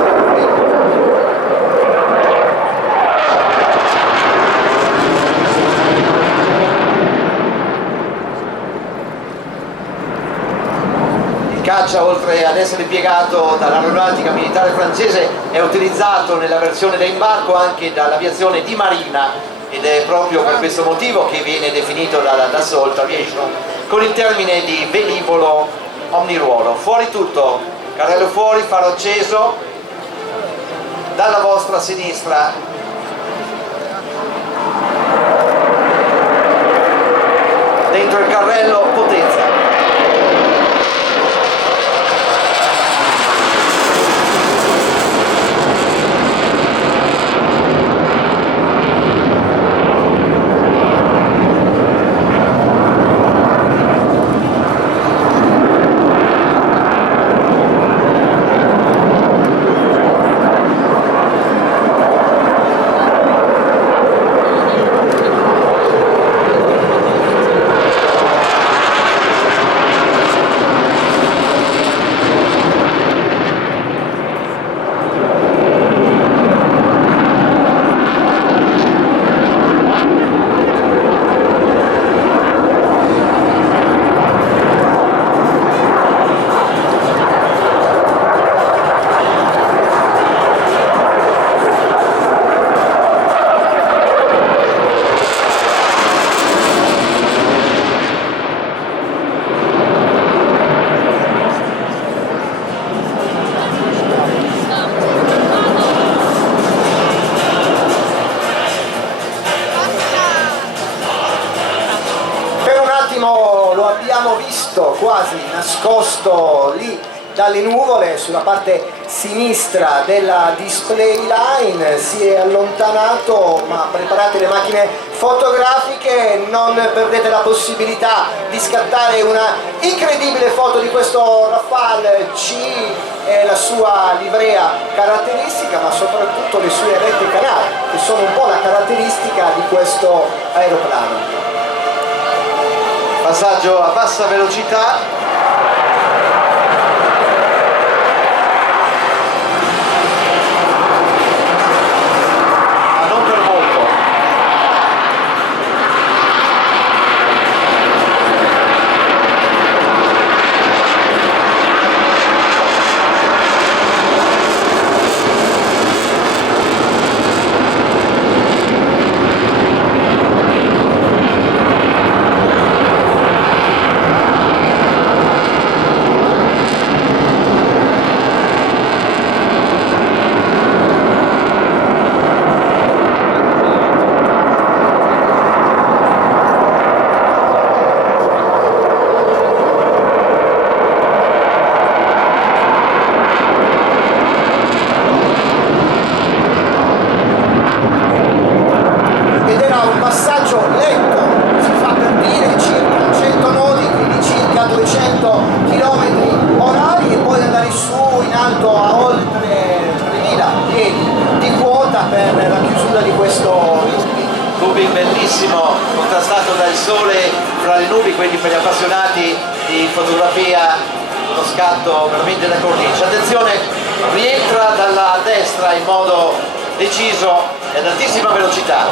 Il caccia, oltre ad essere impiegato dall'Aeronautica Militare francese, è utilizzato nella versione da imbarco anche dall'aviazione di marina, ed è proprio per questo motivo che viene definito dalla Dassault Aviation con il termine di velivolo omniruolo. Fuori tutto, carrello fuori, faro acceso, dalla vostra sinistra dentro il carrello potenza. attimo lo abbiamo visto quasi nascosto lì dalle nuvole sulla parte sinistra della display line, si è allontanato, ma preparate le macchine fotografiche, non perdete la possibilità di scattare una incredibile foto di questo Rafale C e la sua livrea caratteristica, ma soprattutto le sue rette canali, che sono un po' la caratteristica di questo aeroplano. Passaggio a bassa velocità. Bellissimo, contrastato dal sole fra le nubi, quindi per gli appassionati di fotografia uno scatto veramente da cornice. Attenzione, rientra dalla destra in modo deciso e ad altissima velocità.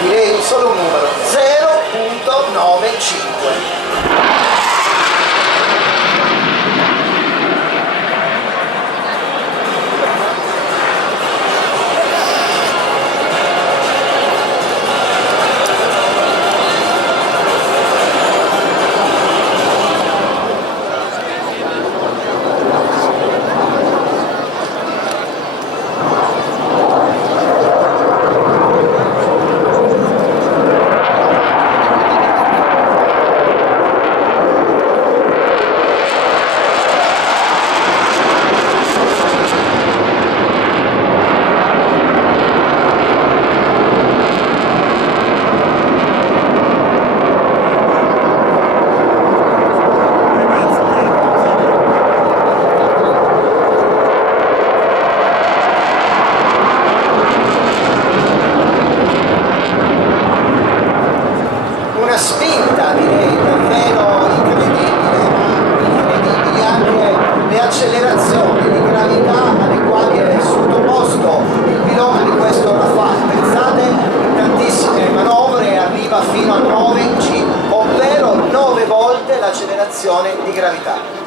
Direi solo un numero, 0.95. Spinta, direi, davvero incredibile, ma incredibili anche le accelerazioni di gravità alle quali è sottoposto il pilota di questo Rafale. Pensate, in tantissime manovre arriva fino a 9G, ovvero 9 volte l'accelerazione di gravità.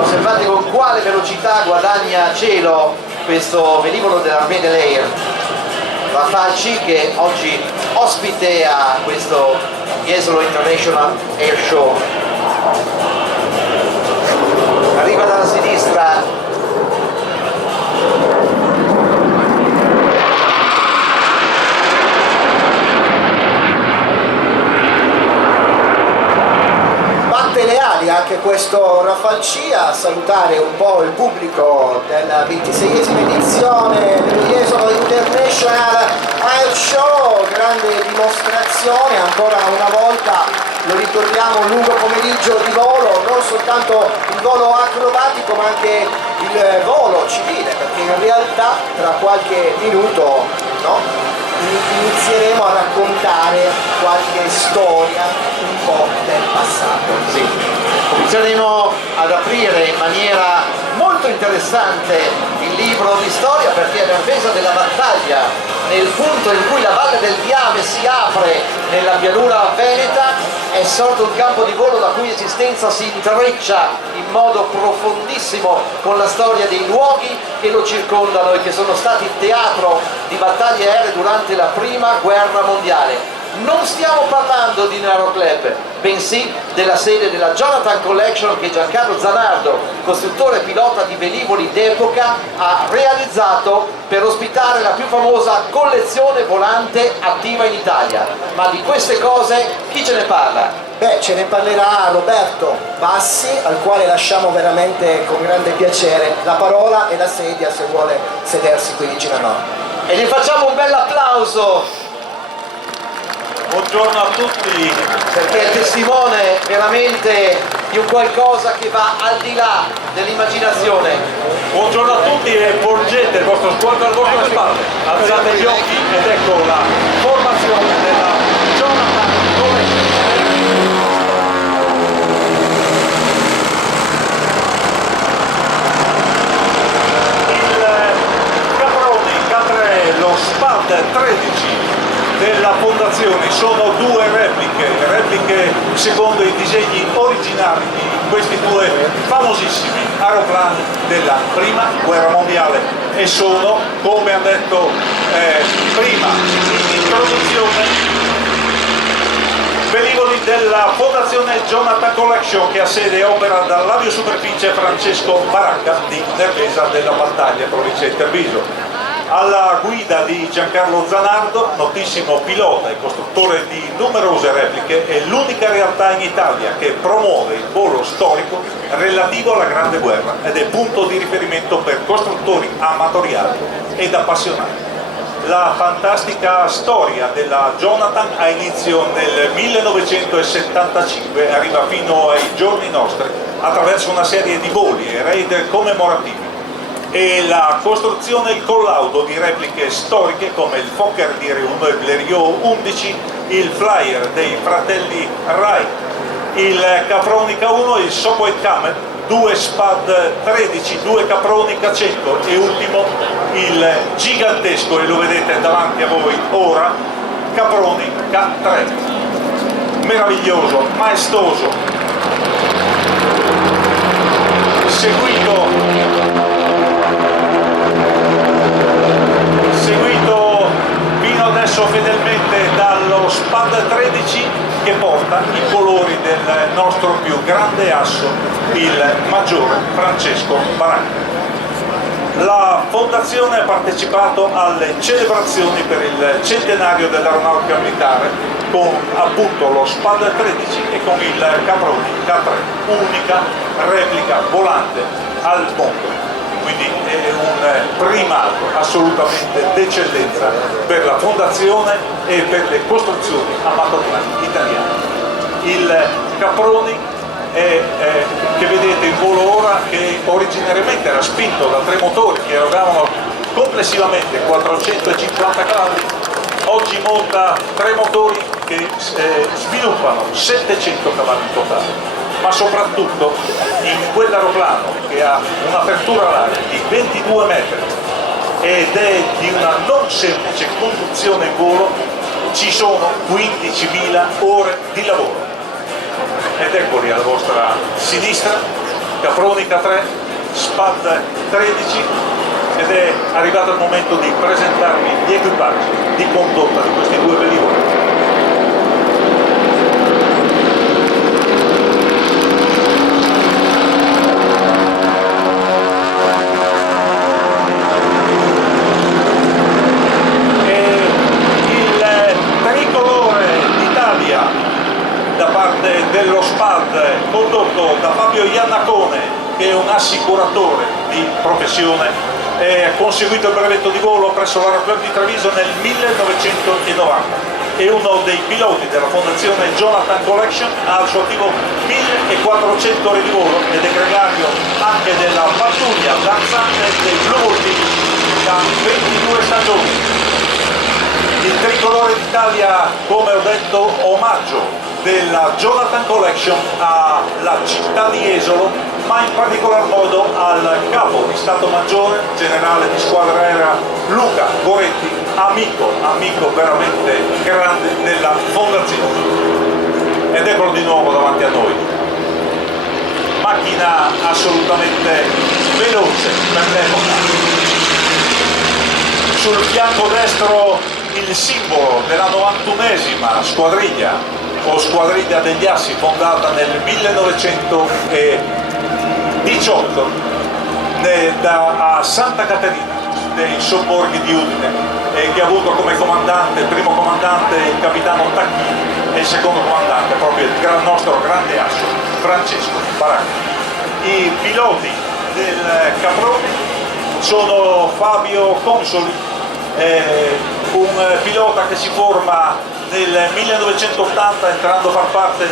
Osservate con quale velocità guadagna cielo questo velivolo dell'Armée Air Rafale C, che oggi ospite a questo Jesolo International Air Show. Arriva dalla sinistra le ali anche questo Rafale C, a salutare un po' il pubblico della 26esima edizione dello Jesolo International Air Show. Grande dimostrazione, ancora una volta lo ricordiamo, un lungo pomeriggio di volo, non soltanto il volo acrobatico ma anche il volo civile, perché in realtà tra qualche minuto, no, inizieremo a raccontare qualche storia un po' del passato. Sì. Cominceremo ad aprire in maniera molto interessante il libro di storia, perché è l'attesa della battaglia nel punto in cui la valle del Piave si apre nella pianura veneta è sorto un campo di volo la cui esistenza si intreccia in modo profondissimo con la storia dei luoghi che lo circondano e che sono stati teatro di battaglie aeree durante la prima guerra mondiale. Non stiamo parlando di un aeroclub, bensì della sede della Jonathan Collection che Giancarlo Zanardo, costruttore e pilota di velivoli d'epoca, ha realizzato per ospitare la più famosa collezione volante attiva in Italia. Ma di queste cose chi ce ne parla? Beh, ce ne parlerà Roberto Bassi, al quale lasciamo veramente con grande piacere la parola e la sedia se vuole sedersi qui vicino a noi. E gli facciamo un bel applauso Buongiorno a tutti. perché è testimone veramente di un qualcosa che va al di là dell'immaginazione. Buongiorno a tutti e porgete il vostro sguardo alle vostre spalle. Alzate gli occhi ed ecco la formazione della Jonathan Collection. Il Caproni K3, lo SPAD 13 della fondazione sono due repliche secondo i disegni originali di questi due famosissimi aeroplani della prima guerra mondiale e sono, come ha detto prima in introduzione, velivoli della fondazione Jonathan Collection che ha sede e opera dall'aviosuperficie Francesco Baracca di Nervesa della Battaglia, provincia di Treviso. Alla guida di Giancarlo Zanardo, notissimo pilota e costruttore di numerose repliche, è l'unica realtà in Italia che promuove il volo storico relativo alla Grande Guerra ed è punto di riferimento per costruttori amatoriali ed appassionati. La fantastica storia della Jonathan ha inizio nel 1975 e arriva fino ai giorni nostri attraverso una serie di voli e raid commemorativi e la costruzione e il collaudo di repliche storiche come il Fokker DR-1 e il Blériot 11, il Flyer dei fratelli Wright, il Capronica 1 e il Sopwith Camel, due SPAD 13, due Capronica 100 e ultimo il gigantesco, e lo vedete davanti a voi ora, Caproni K3. Meraviglioso, maestoso, seguito fino adesso fedelmente dallo SPAD 13 che porta i colori del nostro più grande asso, il maggiore Francesco Baracca. La fondazione ha partecipato alle celebrazioni per il centenario dell'aeronautica militare con appunto lo SPAD 13 e con il Caproni K3, unica replica volante al mondo. Quindi è un primato assolutamente d'eccellenza per la fondazione e per le costruzioni amatoriali italiane. Il Caproni che vedete in volo ora, che originariamente era spinto da tre motori che erogavano complessivamente 450 cavalli, oggi monta tre motori che sviluppano 700 cavalli in totale. Ma soprattutto in quell'aeroplano che ha un'apertura alaria di 22 metri ed è di una non semplice conduzione in volo, ci sono 15.000 ore di lavoro. Ed eccoli alla vostra sinistra, Caproni K3, SPAD 13, ed è arrivato il momento di presentarvi gli equipaggi di condotta di questi due velivoli. Dello SPAD condotto da Fabio Iannacone, che è un assicuratore di professione, ha conseguito il brevetto di volo presso l'Aeroclub di Treviso nel 1990. È uno dei piloti della fondazione Jonathan Collection, ha al suo attivo 1400 ore di volo ed è gregario anche della pattuglia danzante del Blue Multi da 22 stagioni. Il tricolore d'Italia, come ho detto, omaggio della Jonathan Collection alla città di Jesolo, ma in particolar modo al capo di Stato Maggiore, generale di squadra aerea Luca Goretti, amico veramente grande della fondazione. ed eccolo di nuovo davanti a noi. Macchina assolutamente veloce per l'epoca. Sul fianco destro il simbolo della 91esima squadriglia o squadriglia degli Assi, fondata nel 1918 a Santa Caterina dei sobborghi di Udine, e che ha avuto come comandante, il primo comandante il capitano Tacchini e il secondo comandante proprio il nostro grande asso Francesco Baracchi. I piloti del Caproni sono Fabio Consoli, un pilota che si forma nel 1980 entrando a far parte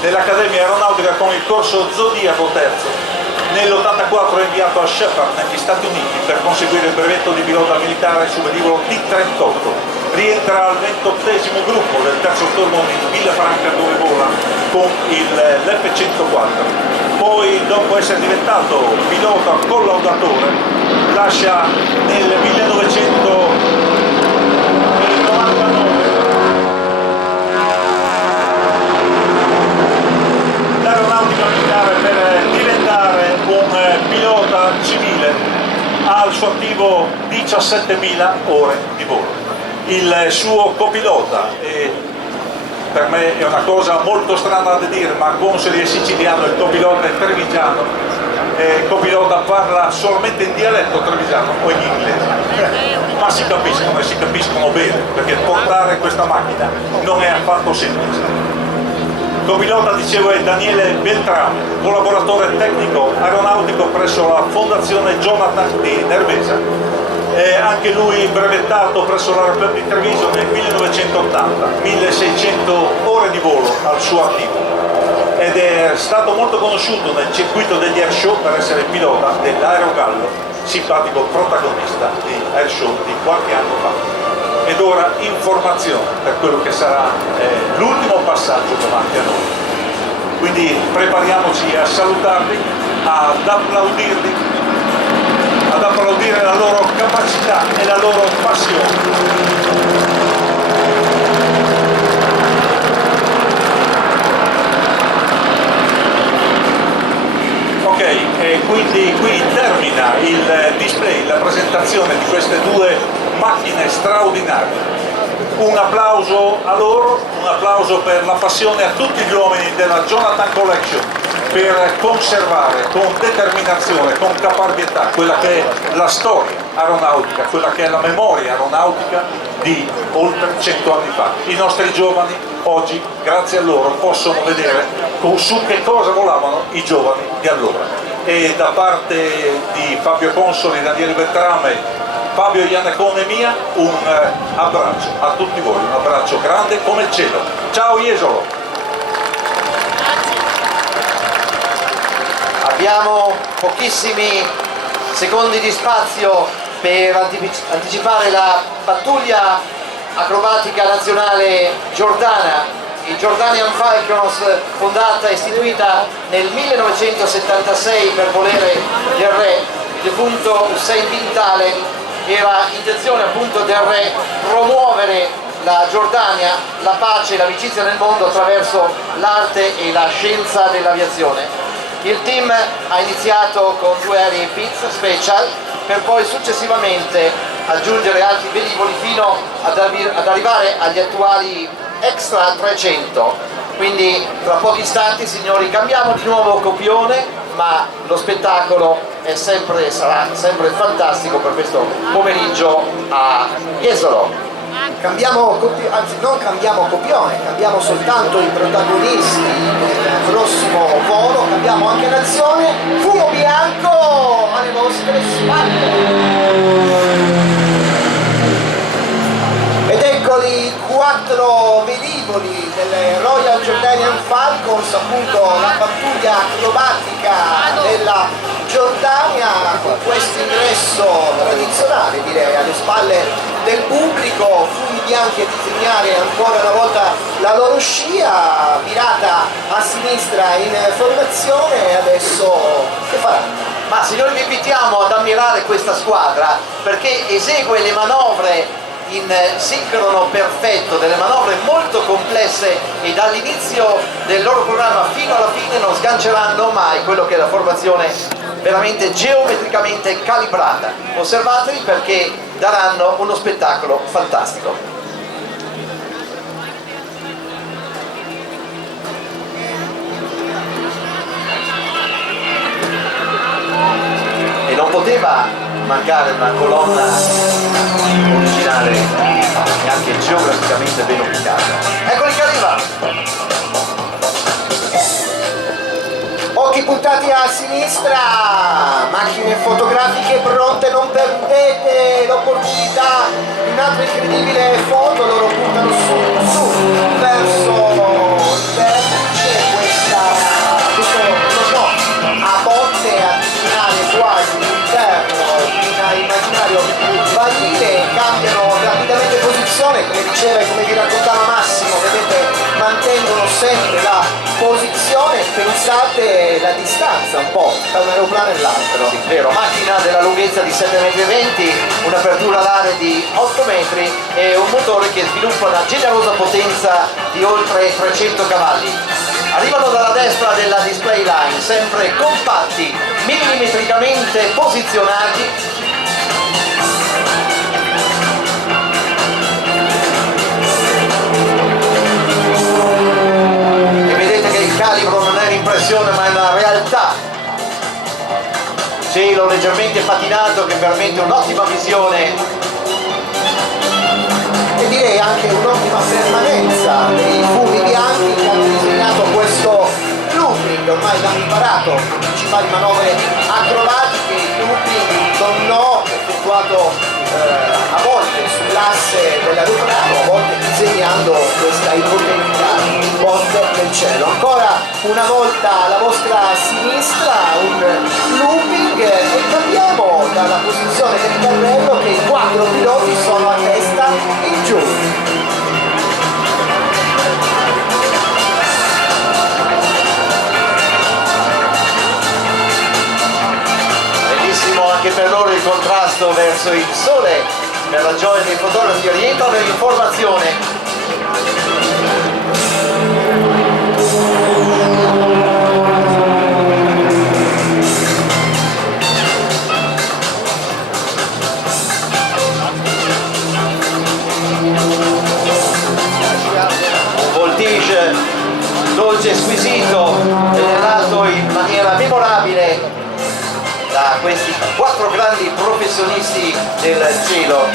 dell'Accademia Aeronautica con il corso Zodiaco III. Nell'84 è inviato a Shepard negli Stati Uniti per conseguire il brevetto di pilota militare su velivolo T-38. Rientra al 28esimo gruppo del terzo stormo in Villafranca, dove vola con l'F-104. Poi, dopo essere diventato pilota collaudatore, lascia nel 1999 l'aeronautica militare per diventare un pilota civile. Ha al suo attivo 17.000 ore di volo. Il suo copilota, per me è una cosa molto strana da dire, ma Consoli è siciliano, il copilota è trevigiano, il copilota parla solamente in dialetto trevigiano o in inglese, ma si capiscono e si capiscono bene, perché portare questa macchina non è affatto semplice. Copilota, dicevo, è Daniele Beltrame, collaboratore tecnico aeronautico presso la Fondazione Jonathan di Nervesa. Anche lui brevettato presso l'aeroporto di Treviso nel 1980, 1600 ore di volo al suo attivo, ed è stato molto conosciuto nel circuito degli air show per essere pilota dell'Aerogallo, simpatico protagonista di air show di qualche anno fa. Ed ora informazione per quello che sarà l'ultimo passaggio davanti a noi. Quindi prepariamoci a salutarli, ad applaudirli, ad applaudire la loro capacità e la loro passione. Ok, e quindi qui termina il display, la presentazione di queste due macchine straordinarie. Un applauso a loro, un applauso per la passione a tutti gli uomini della Jonathan Collection, per conservare con determinazione, con caparbietà, quella che è la storia aeronautica, quella che è la memoria aeronautica di oltre 100 anni fa. I nostri giovani oggi, grazie a loro, possono vedere su che cosa volavano i giovani di allora. E da parte di Fabio Consoli e Daniele Beltrame, Fabio Iannacone e mia, un abbraccio a tutti voi, un abbraccio grande come il cielo. Ciao Jesolo! Abbiamo pochissimi secondi di spazio per anticipare la pattuglia acrobatica nazionale giordana, i Jordanian Falcons, fondata e istituita nel 1976 per volere del re, il defunto Hussein bin Taleb. Era intenzione appunto del re promuovere la Giordania, la pace e l'amicizia nel mondo attraverso l'arte e la scienza dell'aviazione. Il team ha iniziato con 2 aerei Pitts Special per poi successivamente aggiungere altri velivoli fino ad arrivare agli attuali Extra 300. Quindi tra pochi istanti, signori, cambiamo di nuovo copione, ma lo spettacolo è sarà sempre fantastico per questo pomeriggio a Jesolo. Anzi non cambiamo copione, cambiamo soltanto i protagonisti del prossimo volo, cambiamo anche nazione. Fumo bianco alle vostre spalle. Ed eccoli 4 velivoli delle Royal Jordanian Falcons, appunto la pattuglia acrobatica della Giordania, con questo ingresso tradizionale, direi, alle spalle del pubblico, fumi bianchi a disegnare ancora una volta la loro scia, virata a sinistra in formazione. Adesso che faranno? Ma signori, vi invitiamo ad ammirare questa squadra perché esegue le manovre in sincrono perfetto, delle manovre molto complesse, e dall'inizio del loro programma fino alla fine non sganceranno mai quello che è la formazione veramente geometricamente calibrata. Osservateli perché daranno uno spettacolo fantastico. E non poteva mancare una colonna originale e anche geograficamente ben ubicata. Eccoli che arriva! Occhi puntati a sinistra, macchine fotografiche pronte, non perdete l'opportunità di un'altra incredibile foto. Loro puntano su verso il vertice, questo a botte addirittura quasi l'interno di un immaginario vanile, cambiano rapidamente posizione, come diceva e come vi raccontava Massimo, vedete, mantengono sempre la posizione. Pensate la distanza un po' tra un aeroplano e l'altro. Sì, vero, macchina della lunghezza di 7,20 m, un'apertura alare di 8 metri e un motore che sviluppa una generosa potenza di oltre 300 cavalli. Arrivano dalla destra della display line, sempre compatti, millimetricamente posizionati. E vedete che il calibro non è un'impressione ma è una realtà. Cielo leggermente patinato che permette un'ottima visione e direi anche un'ottima permanenza dei fumi bianchi che hanno disegnato questo looping. Ormai abbiamo imparato le principali manovre acrobatiche, il looping con no effettuato a volte sull'asse dell'aeroplano, a volte disegnando questa ipotetica botte nel cielo. Ancora una volta alla vostra sinistra un looping e capiamo dalla posizione del carrello che i 4 piloti sono a testa in giù. Bellissimo anche per loro il contrasto verso il sole, per la gioia dei fotografi rientrano nell'informazione. Un voltige dolce e squisito, generato in maniera memorabile da questi 4 grandi professionisti del cielo.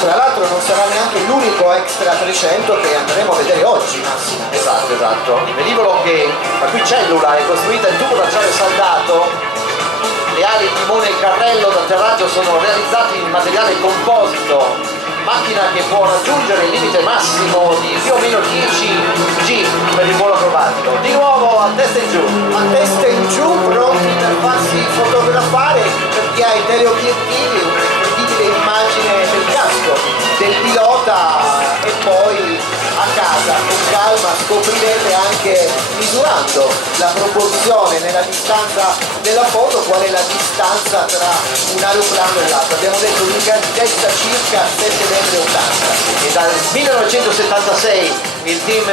Tra l'altro non sarà neanche l'unico Extra 300 che andremo a vedere oggi, Massimo. Esatto. Il velivolo che, la cui cellula è costruita in tubo d'acciaio saldato, le ali, il timone e il carrello d'atterraggio sono realizzati in materiale composito, macchina che può raggiungere il limite massimo di più o meno 10 G per il volo acrobatico. Di nuovo a testa in giù. A testa in giù, pronti per farsi fotografare per chi ha i teleobiettivi, un'incredibile immagine del casco del pilota e poi a casa con calma scoprirete anche misurando la proporzione nella distanza della foto qual è la distanza tra un aeroplano e l'altro. Abbiamo detto un'ingrandezza circa 7,80 m. E dal 1976 il team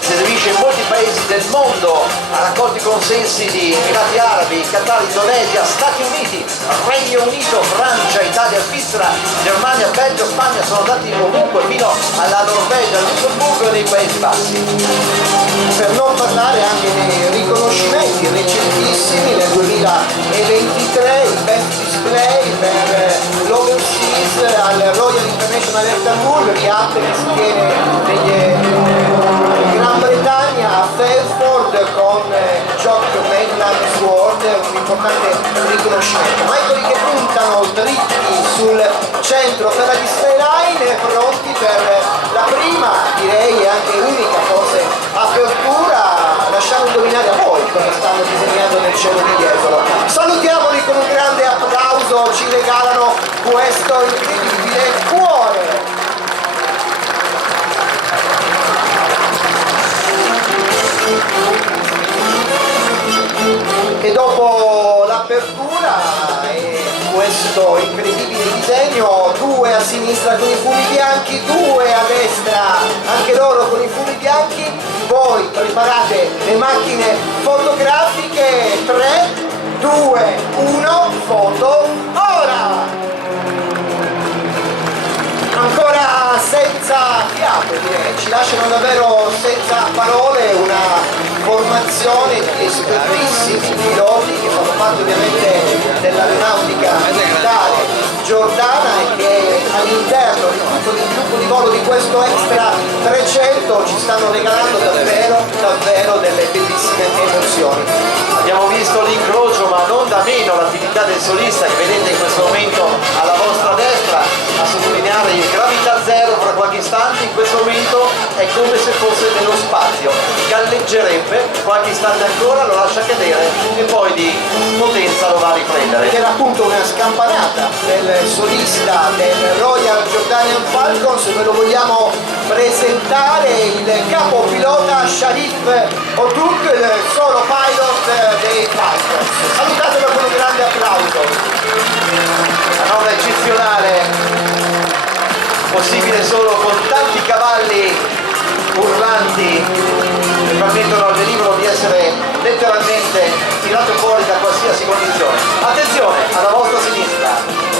si esibisce in molti paesi del mondo, ha raccolto i consensi di Emirati Arabi, Qatar, Indonesia, Stati Uniti, Regno Unito, Francia, Italia, Svizzera, Germania, Belgio, Spagna, sono andati ovunque fino alla Norvegia, al Lussemburgo e nei Paesi Bassi. Per non parlare anche dei riconoscimenti recentissimi nel 2023, il Best Display per l'Overseas al Royal International Air Tour, Riatte che si tiene in Gran Bretagna a Fairford con Jock Maitland Sword, un importante riconoscimento. Ma quelli che puntano dritti sul centro per la display line, pronti per la prima, direi anche unica forse, apertura. Lasciamo indovinare a voi cosa stanno disegnando nel cielo di Jesolo. Salutiamoli con un grande applauso, ci regalano questo incredibile cuore. E dopo l'apertura questo incredibile disegno, 2 a sinistra con i fumi bianchi, 2 a destra anche loro con i fumi bianchi. Voi preparate le macchine fotografiche. 3, 2, 1, foto ora! Ancora senza fiato, direi, ci lasciano davvero senza parole, una formazione di espertissimi piloti che fanno parte ovviamente dell'aeronautica militare giordana e che all'interno di tutto il gruppo di volo di questo Extra 300 ci stanno regalando davvero delle bellissime emozioni. Abbiamo visto l'incrocio, ma non da meno l'attività del solista che vedete in questo momento alla vostra destra, a sottolineare il gravità zero. Fra qualche istante, in questo momento è come se fosse nello spazio, galleggerebbe qualche istante ancora, lo lascia cadere e poi di potenza lo va a riprendere. Ed era appunto una scampanata del solista del Royal Jordanian Falcons. Ve lo vogliamo presentare, il capo pilota Sharif Otuk, il solo pilot dei Falcons. Salutatelo con un grande applauso. Manovra eccezionale, possibile solo con tanti cavalli urlanti che permettono al velivolo di essere letteralmente tirato fuori da qualsiasi condizione. Attenzione, alla vostra sinistra.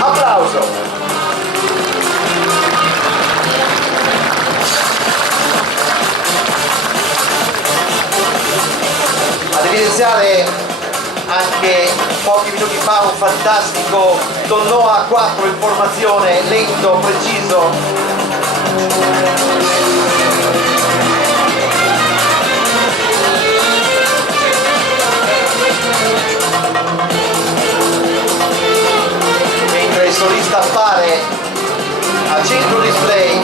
Applauso. Ad evidenziare anche pochi minuti fa un fantastico tonneau A4 in formazione, lento, preciso. Mentre il solista appare a centro display.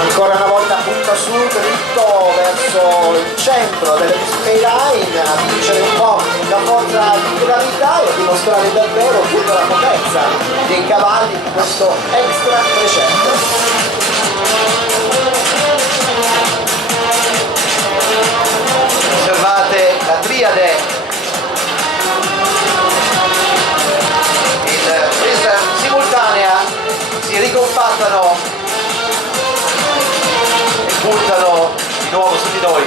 Ancora una volta punta su, dritto verso il centro della display line, a vincere un po' la forza di gravità e a dimostrare davvero tutta la potenza dei cavalli di questo Extra 300. Osservate la triade, in presa simultanea si ricompattano e puntano di nuovo su di noi.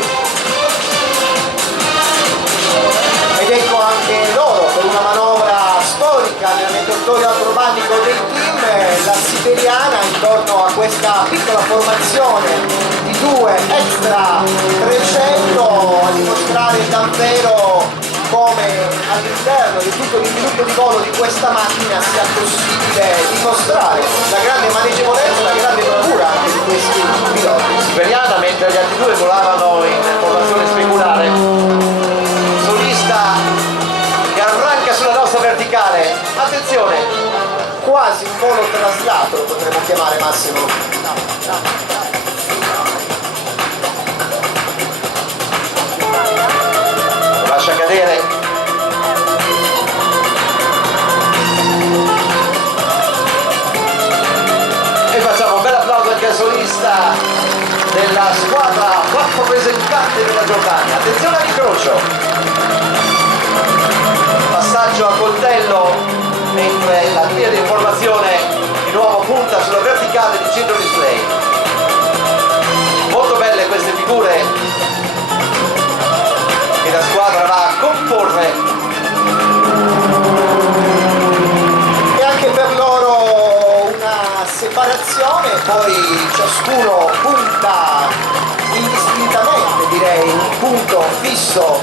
Ed ecco anche loro per una manovra storica nel repertorio acrobatico del team, la siberiana intorno a questa piccola formazione di 2 Extra 300 a dimostrare davvero come all'interno di tutto il sviluppo di volo di questa macchina sia possibile dimostrare la grande maneggevolezza, la grande bravura anche di questi piloti. Siberiana, mentre gli altri due volavano in formazione speculare. Solista che arranca sulla nostra verticale. Attenzione! Quasi un volo traslato lo potremmo chiamare, Massimo. Lascia cadere. E facciamo un bel applauso anche al solista della squadra rappresentante della Giordania. Attenzione all'incrocio. Passaggio a coltello mentre la via di informazione di nuovo punta sulla verticale di centro display. Molto belle queste figure che la squadra va a comporre. E anche per loro una separazione, poi ciascuno punta indistintamente, direi, un punto fisso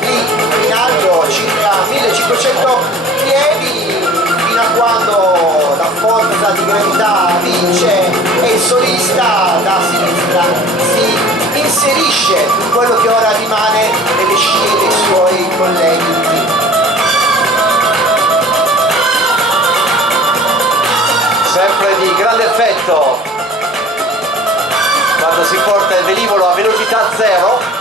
lì in alto, circa 1500 piedi, fino a quando la forza di gravità vince e il solista da sinistra si inserisce in quello che ora rimane nelle scie dei suoi colleghi. Sempre di grande effetto quando si porta il velivolo a velocità zero.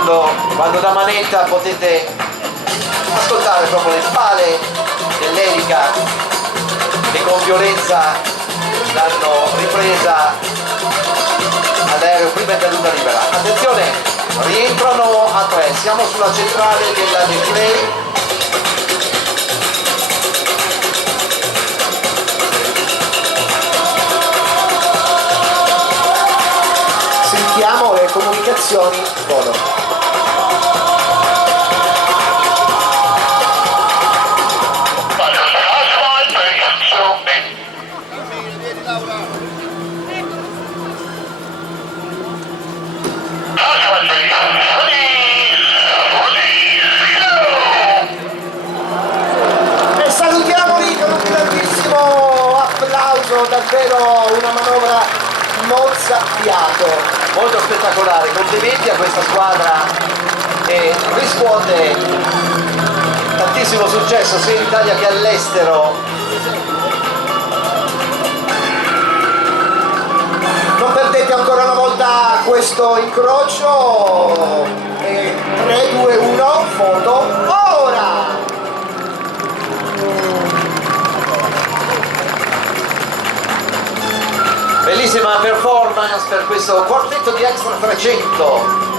quando da manetta potete ascoltare proprio le spale dell'elica che con violenza l'hanno ripresa all'aereo prima è caduta libera. Attenzione, rientrano a 3, siamo sulla centrale della display. Sentiamo le comunicazioni volo. E salutiamoli con un grandissimo applauso, davvero una manovra mozzafiato. Molto spettacolare, complimenti a questa squadra che riscuote tantissimo successo sia in Italia che all'estero. Non perdete ancora una volta questo incrocio. 3, 2, 1, foto, ora! Bellissima performance per questo quartetto di Extra 300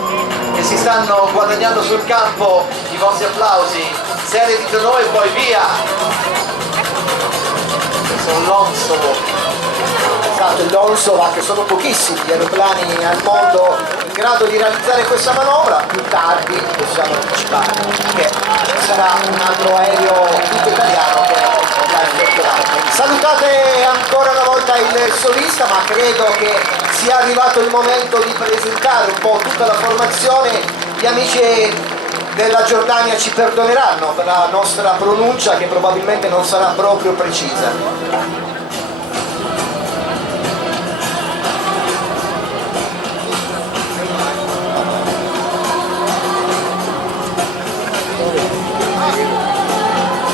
che si stanno guadagnando sul campo i vostri applausi. Serie di tenore e poi via. Questo Lonso. Esatto, l'Onsova, che sono pochissimi gli aeroplani al mondo in grado di realizzare questa manovra. Più tardi possiamo anticipare che sarà un altro aereo tutto italiano che la effettuerà. Salutate ancora una volta il solista, ma credo che sia arrivato il momento di presentare un po' tutta la formazione. Gli amici della Giordania ci perdoneranno per la nostra pronuncia, che probabilmente non sarà proprio precisa.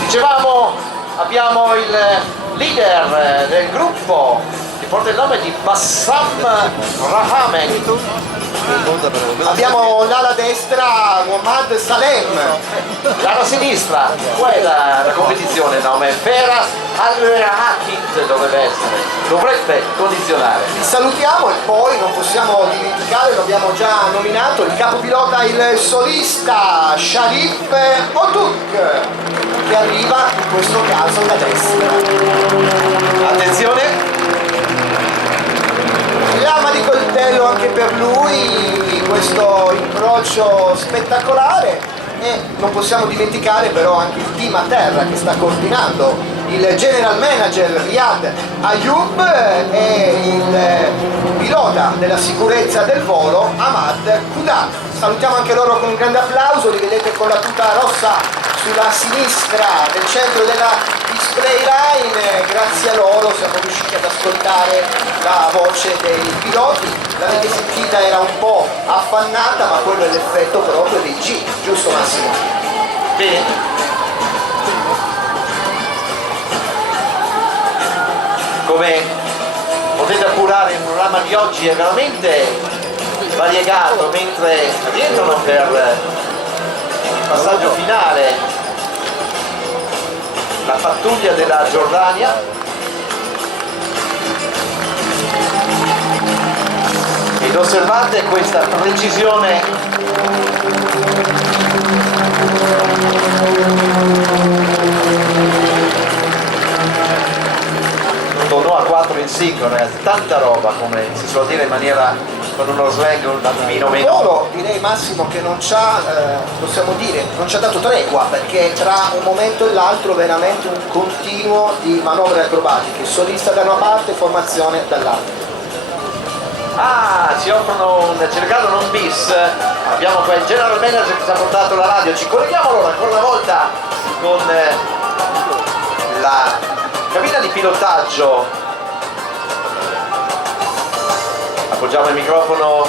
Dicevamo, abbiamo il leader del gruppo che porta il nome di Bassam Rahamen. Abbiamo l'ala destra Mohammad Salem, L'ala sinistra, qual è la competizione? Il nome Ferhat Al-Hakit dovrebbe condizionare. li salutiamo e poi non possiamo dimenticare, lo abbiamo già nominato, il capopilota, il solista Sharif Oduk, che arriva in questo caso da destra. Attenzione! Lama di coltello anche per lui, questo incrocio spettacolare. E non possiamo dimenticare però anche il team a terra che sta coordinando, il general manager Riyad Ayub e il pilota della sicurezza del volo Ahmad Kudat. Salutiamo anche loro con un grande applauso, li vedete con la tuta rossa sulla sinistra del centro della display line. Grazie a loro siamo riusciti ad ascoltare la voce dei piloti. L'avete sentita, era un po' affannata, ma quello è l'effetto proprio dei G, giusto Massimo? Bene. Come potete appurare, il programma di oggi è veramente variegato, mentre rientrano per il passaggio finale la pattuglia della Giordania ed osservate questa precisione tornò a 4 in sincrono, tanta roba, come si suol dire in maniera, con uno slang un attimino Il meno. volo direi Massimo che non ci ha, possiamo dire, non ci ha dato tregua, perché tra un momento e l'altro veramente un continuo di manovre acrobatiche, solista da una parte, formazione dall'altra. Ah, ci regalano un bis, abbiamo qua il general manager che ci ha portato la radio, ci colleghiamo allora ancora una volta con la cabina di pilotaggio. Appoggiamo il microfono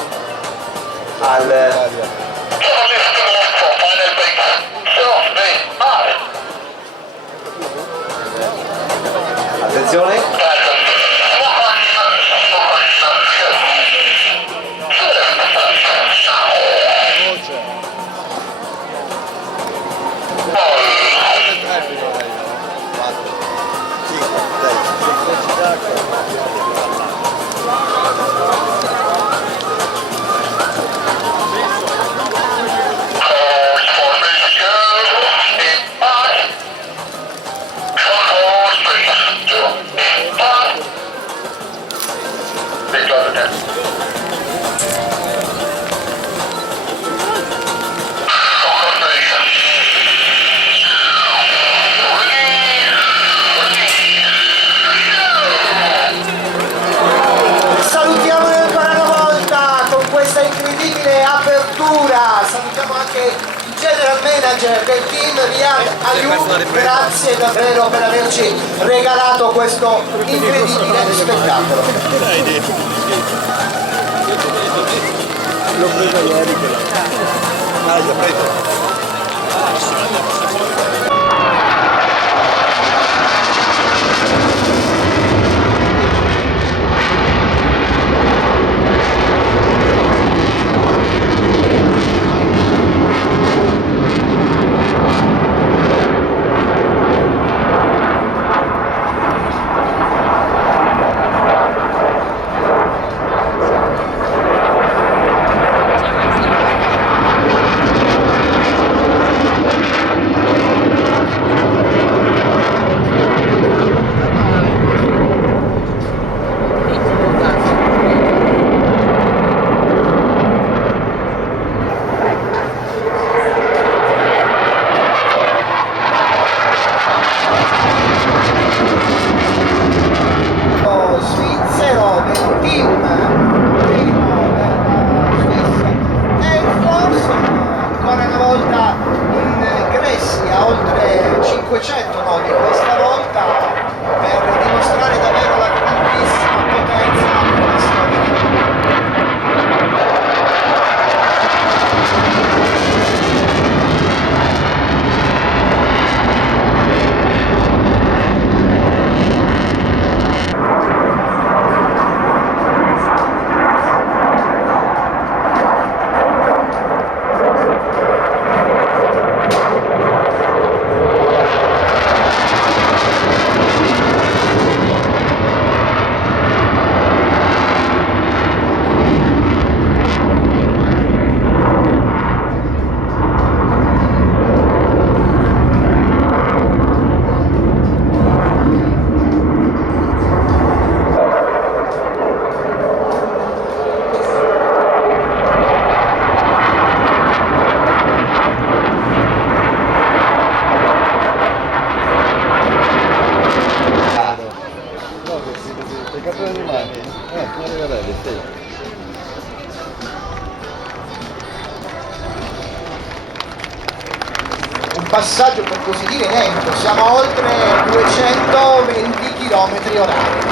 al attenzione. Salutiamoli ancora una volta con questa incredibile apertura. Salutiamo anche il general manager del team Riyad Ayub, grazie davvero per averci regalato questo incredibile spettacolo. L'ho preso ieri quella. Ah, l'ho preso. Svizzero del team primo della Swiss Air Force, ancora una volta ingressi a oltre 500 nodi questa volta per dimostrare davvero la grandissima potenza di questo velivolo. Un passaggio per così dire lento, siamo a oltre 220 km/h.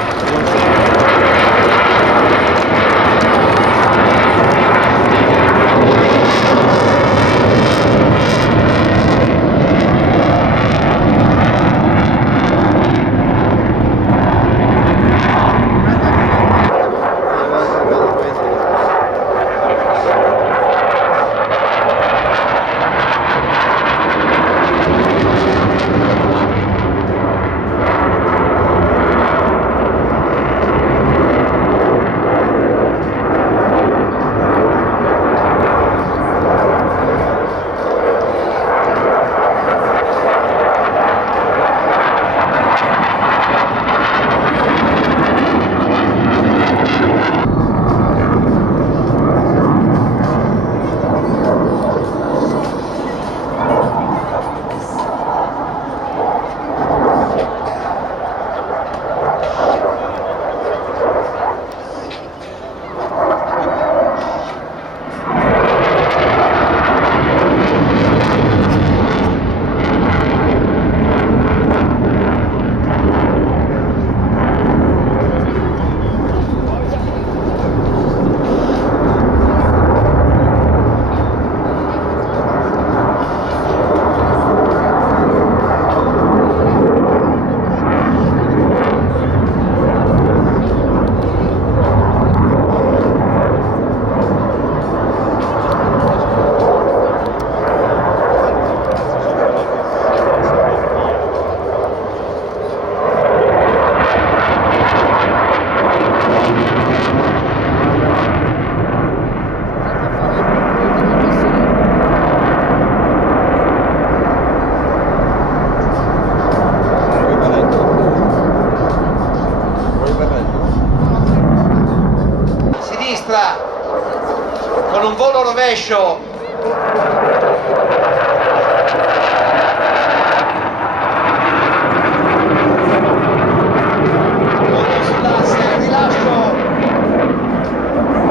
con un volo rovescio.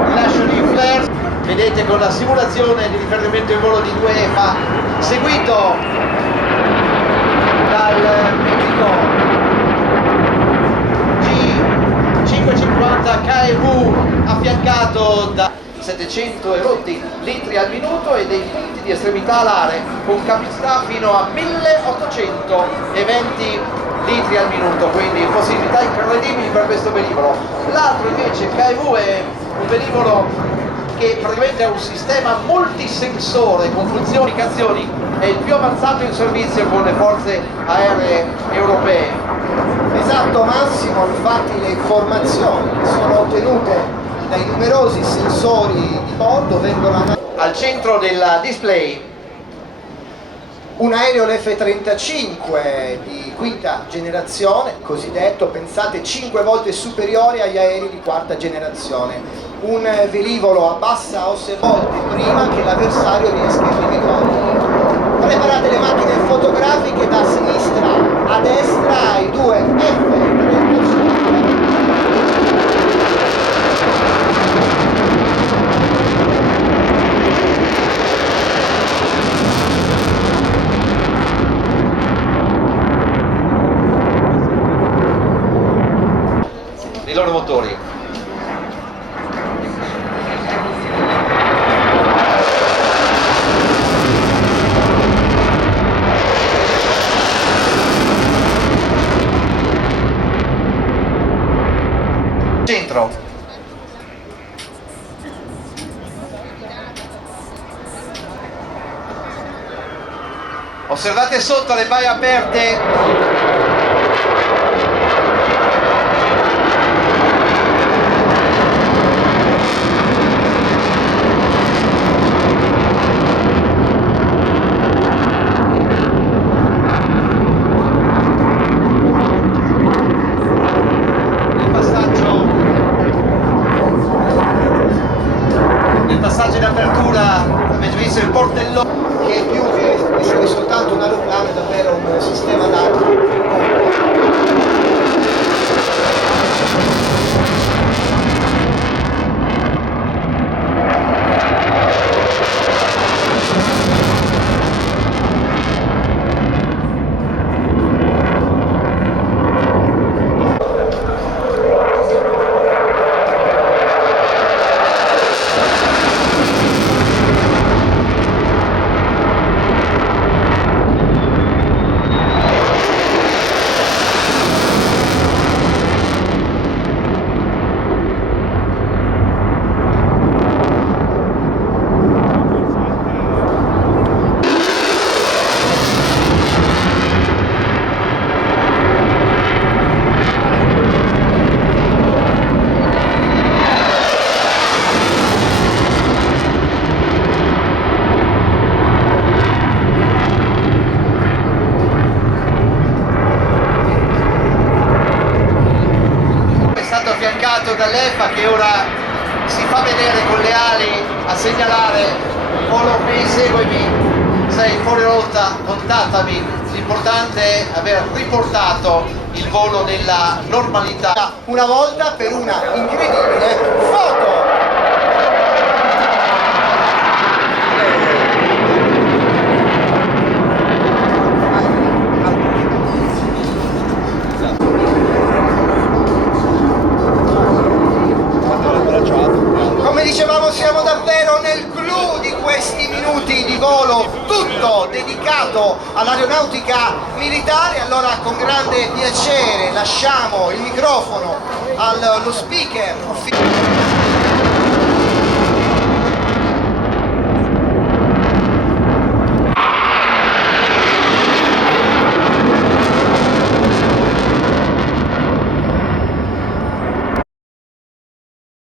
Rilascio di flare, vedete con la simulazione di riferimento in volo di 2EFA, seguito dal mitico G550 KV affiancato da 700 erotti litri al minuto e dei punti di estremità alare con capacità fino a 1820 litri al minuto, quindi possibilità incredibili per questo velivolo. L'altro invece KV è un velivolo che praticamente ha un sistema multisensore con funzioni e azioni, è il più avanzato in servizio con le forze aeree europee. Esatto Massimo, infatti le informazioni che sono ottenute dai numerosi sensori di bordo vengono al centro del display un aereo F-35 di quinta generazione, cosiddetto, pensate 5 volte superiore agli aerei di quarta generazione, un velivolo a bassa volte prima che l'avversario riesca a individuarlo. Preparate le macchine fotografiche da sinistra a destra ai due F-35. i loro motori. Centro. Osservate sotto le baie aperte. Il passaggio in apertura, avete visto il portellone, che è più che essere soltanto un aeroplano, è davvero un sistema d'armi. Affiancato dall'EFA che ora si fa vedere con le ali a segnalare: Polo B, seguimi, sei fuori rotta, contattami. L'importante è aver riportato il volo nella normalità. Una volta per una incredibile foto! Come dicevamo, siamo davvero nel clou di questi minuti di volo, tutto dedicato all'aeronautica militare. Allora, con grande piacere lasciamo il microfono allo speaker ufficiale.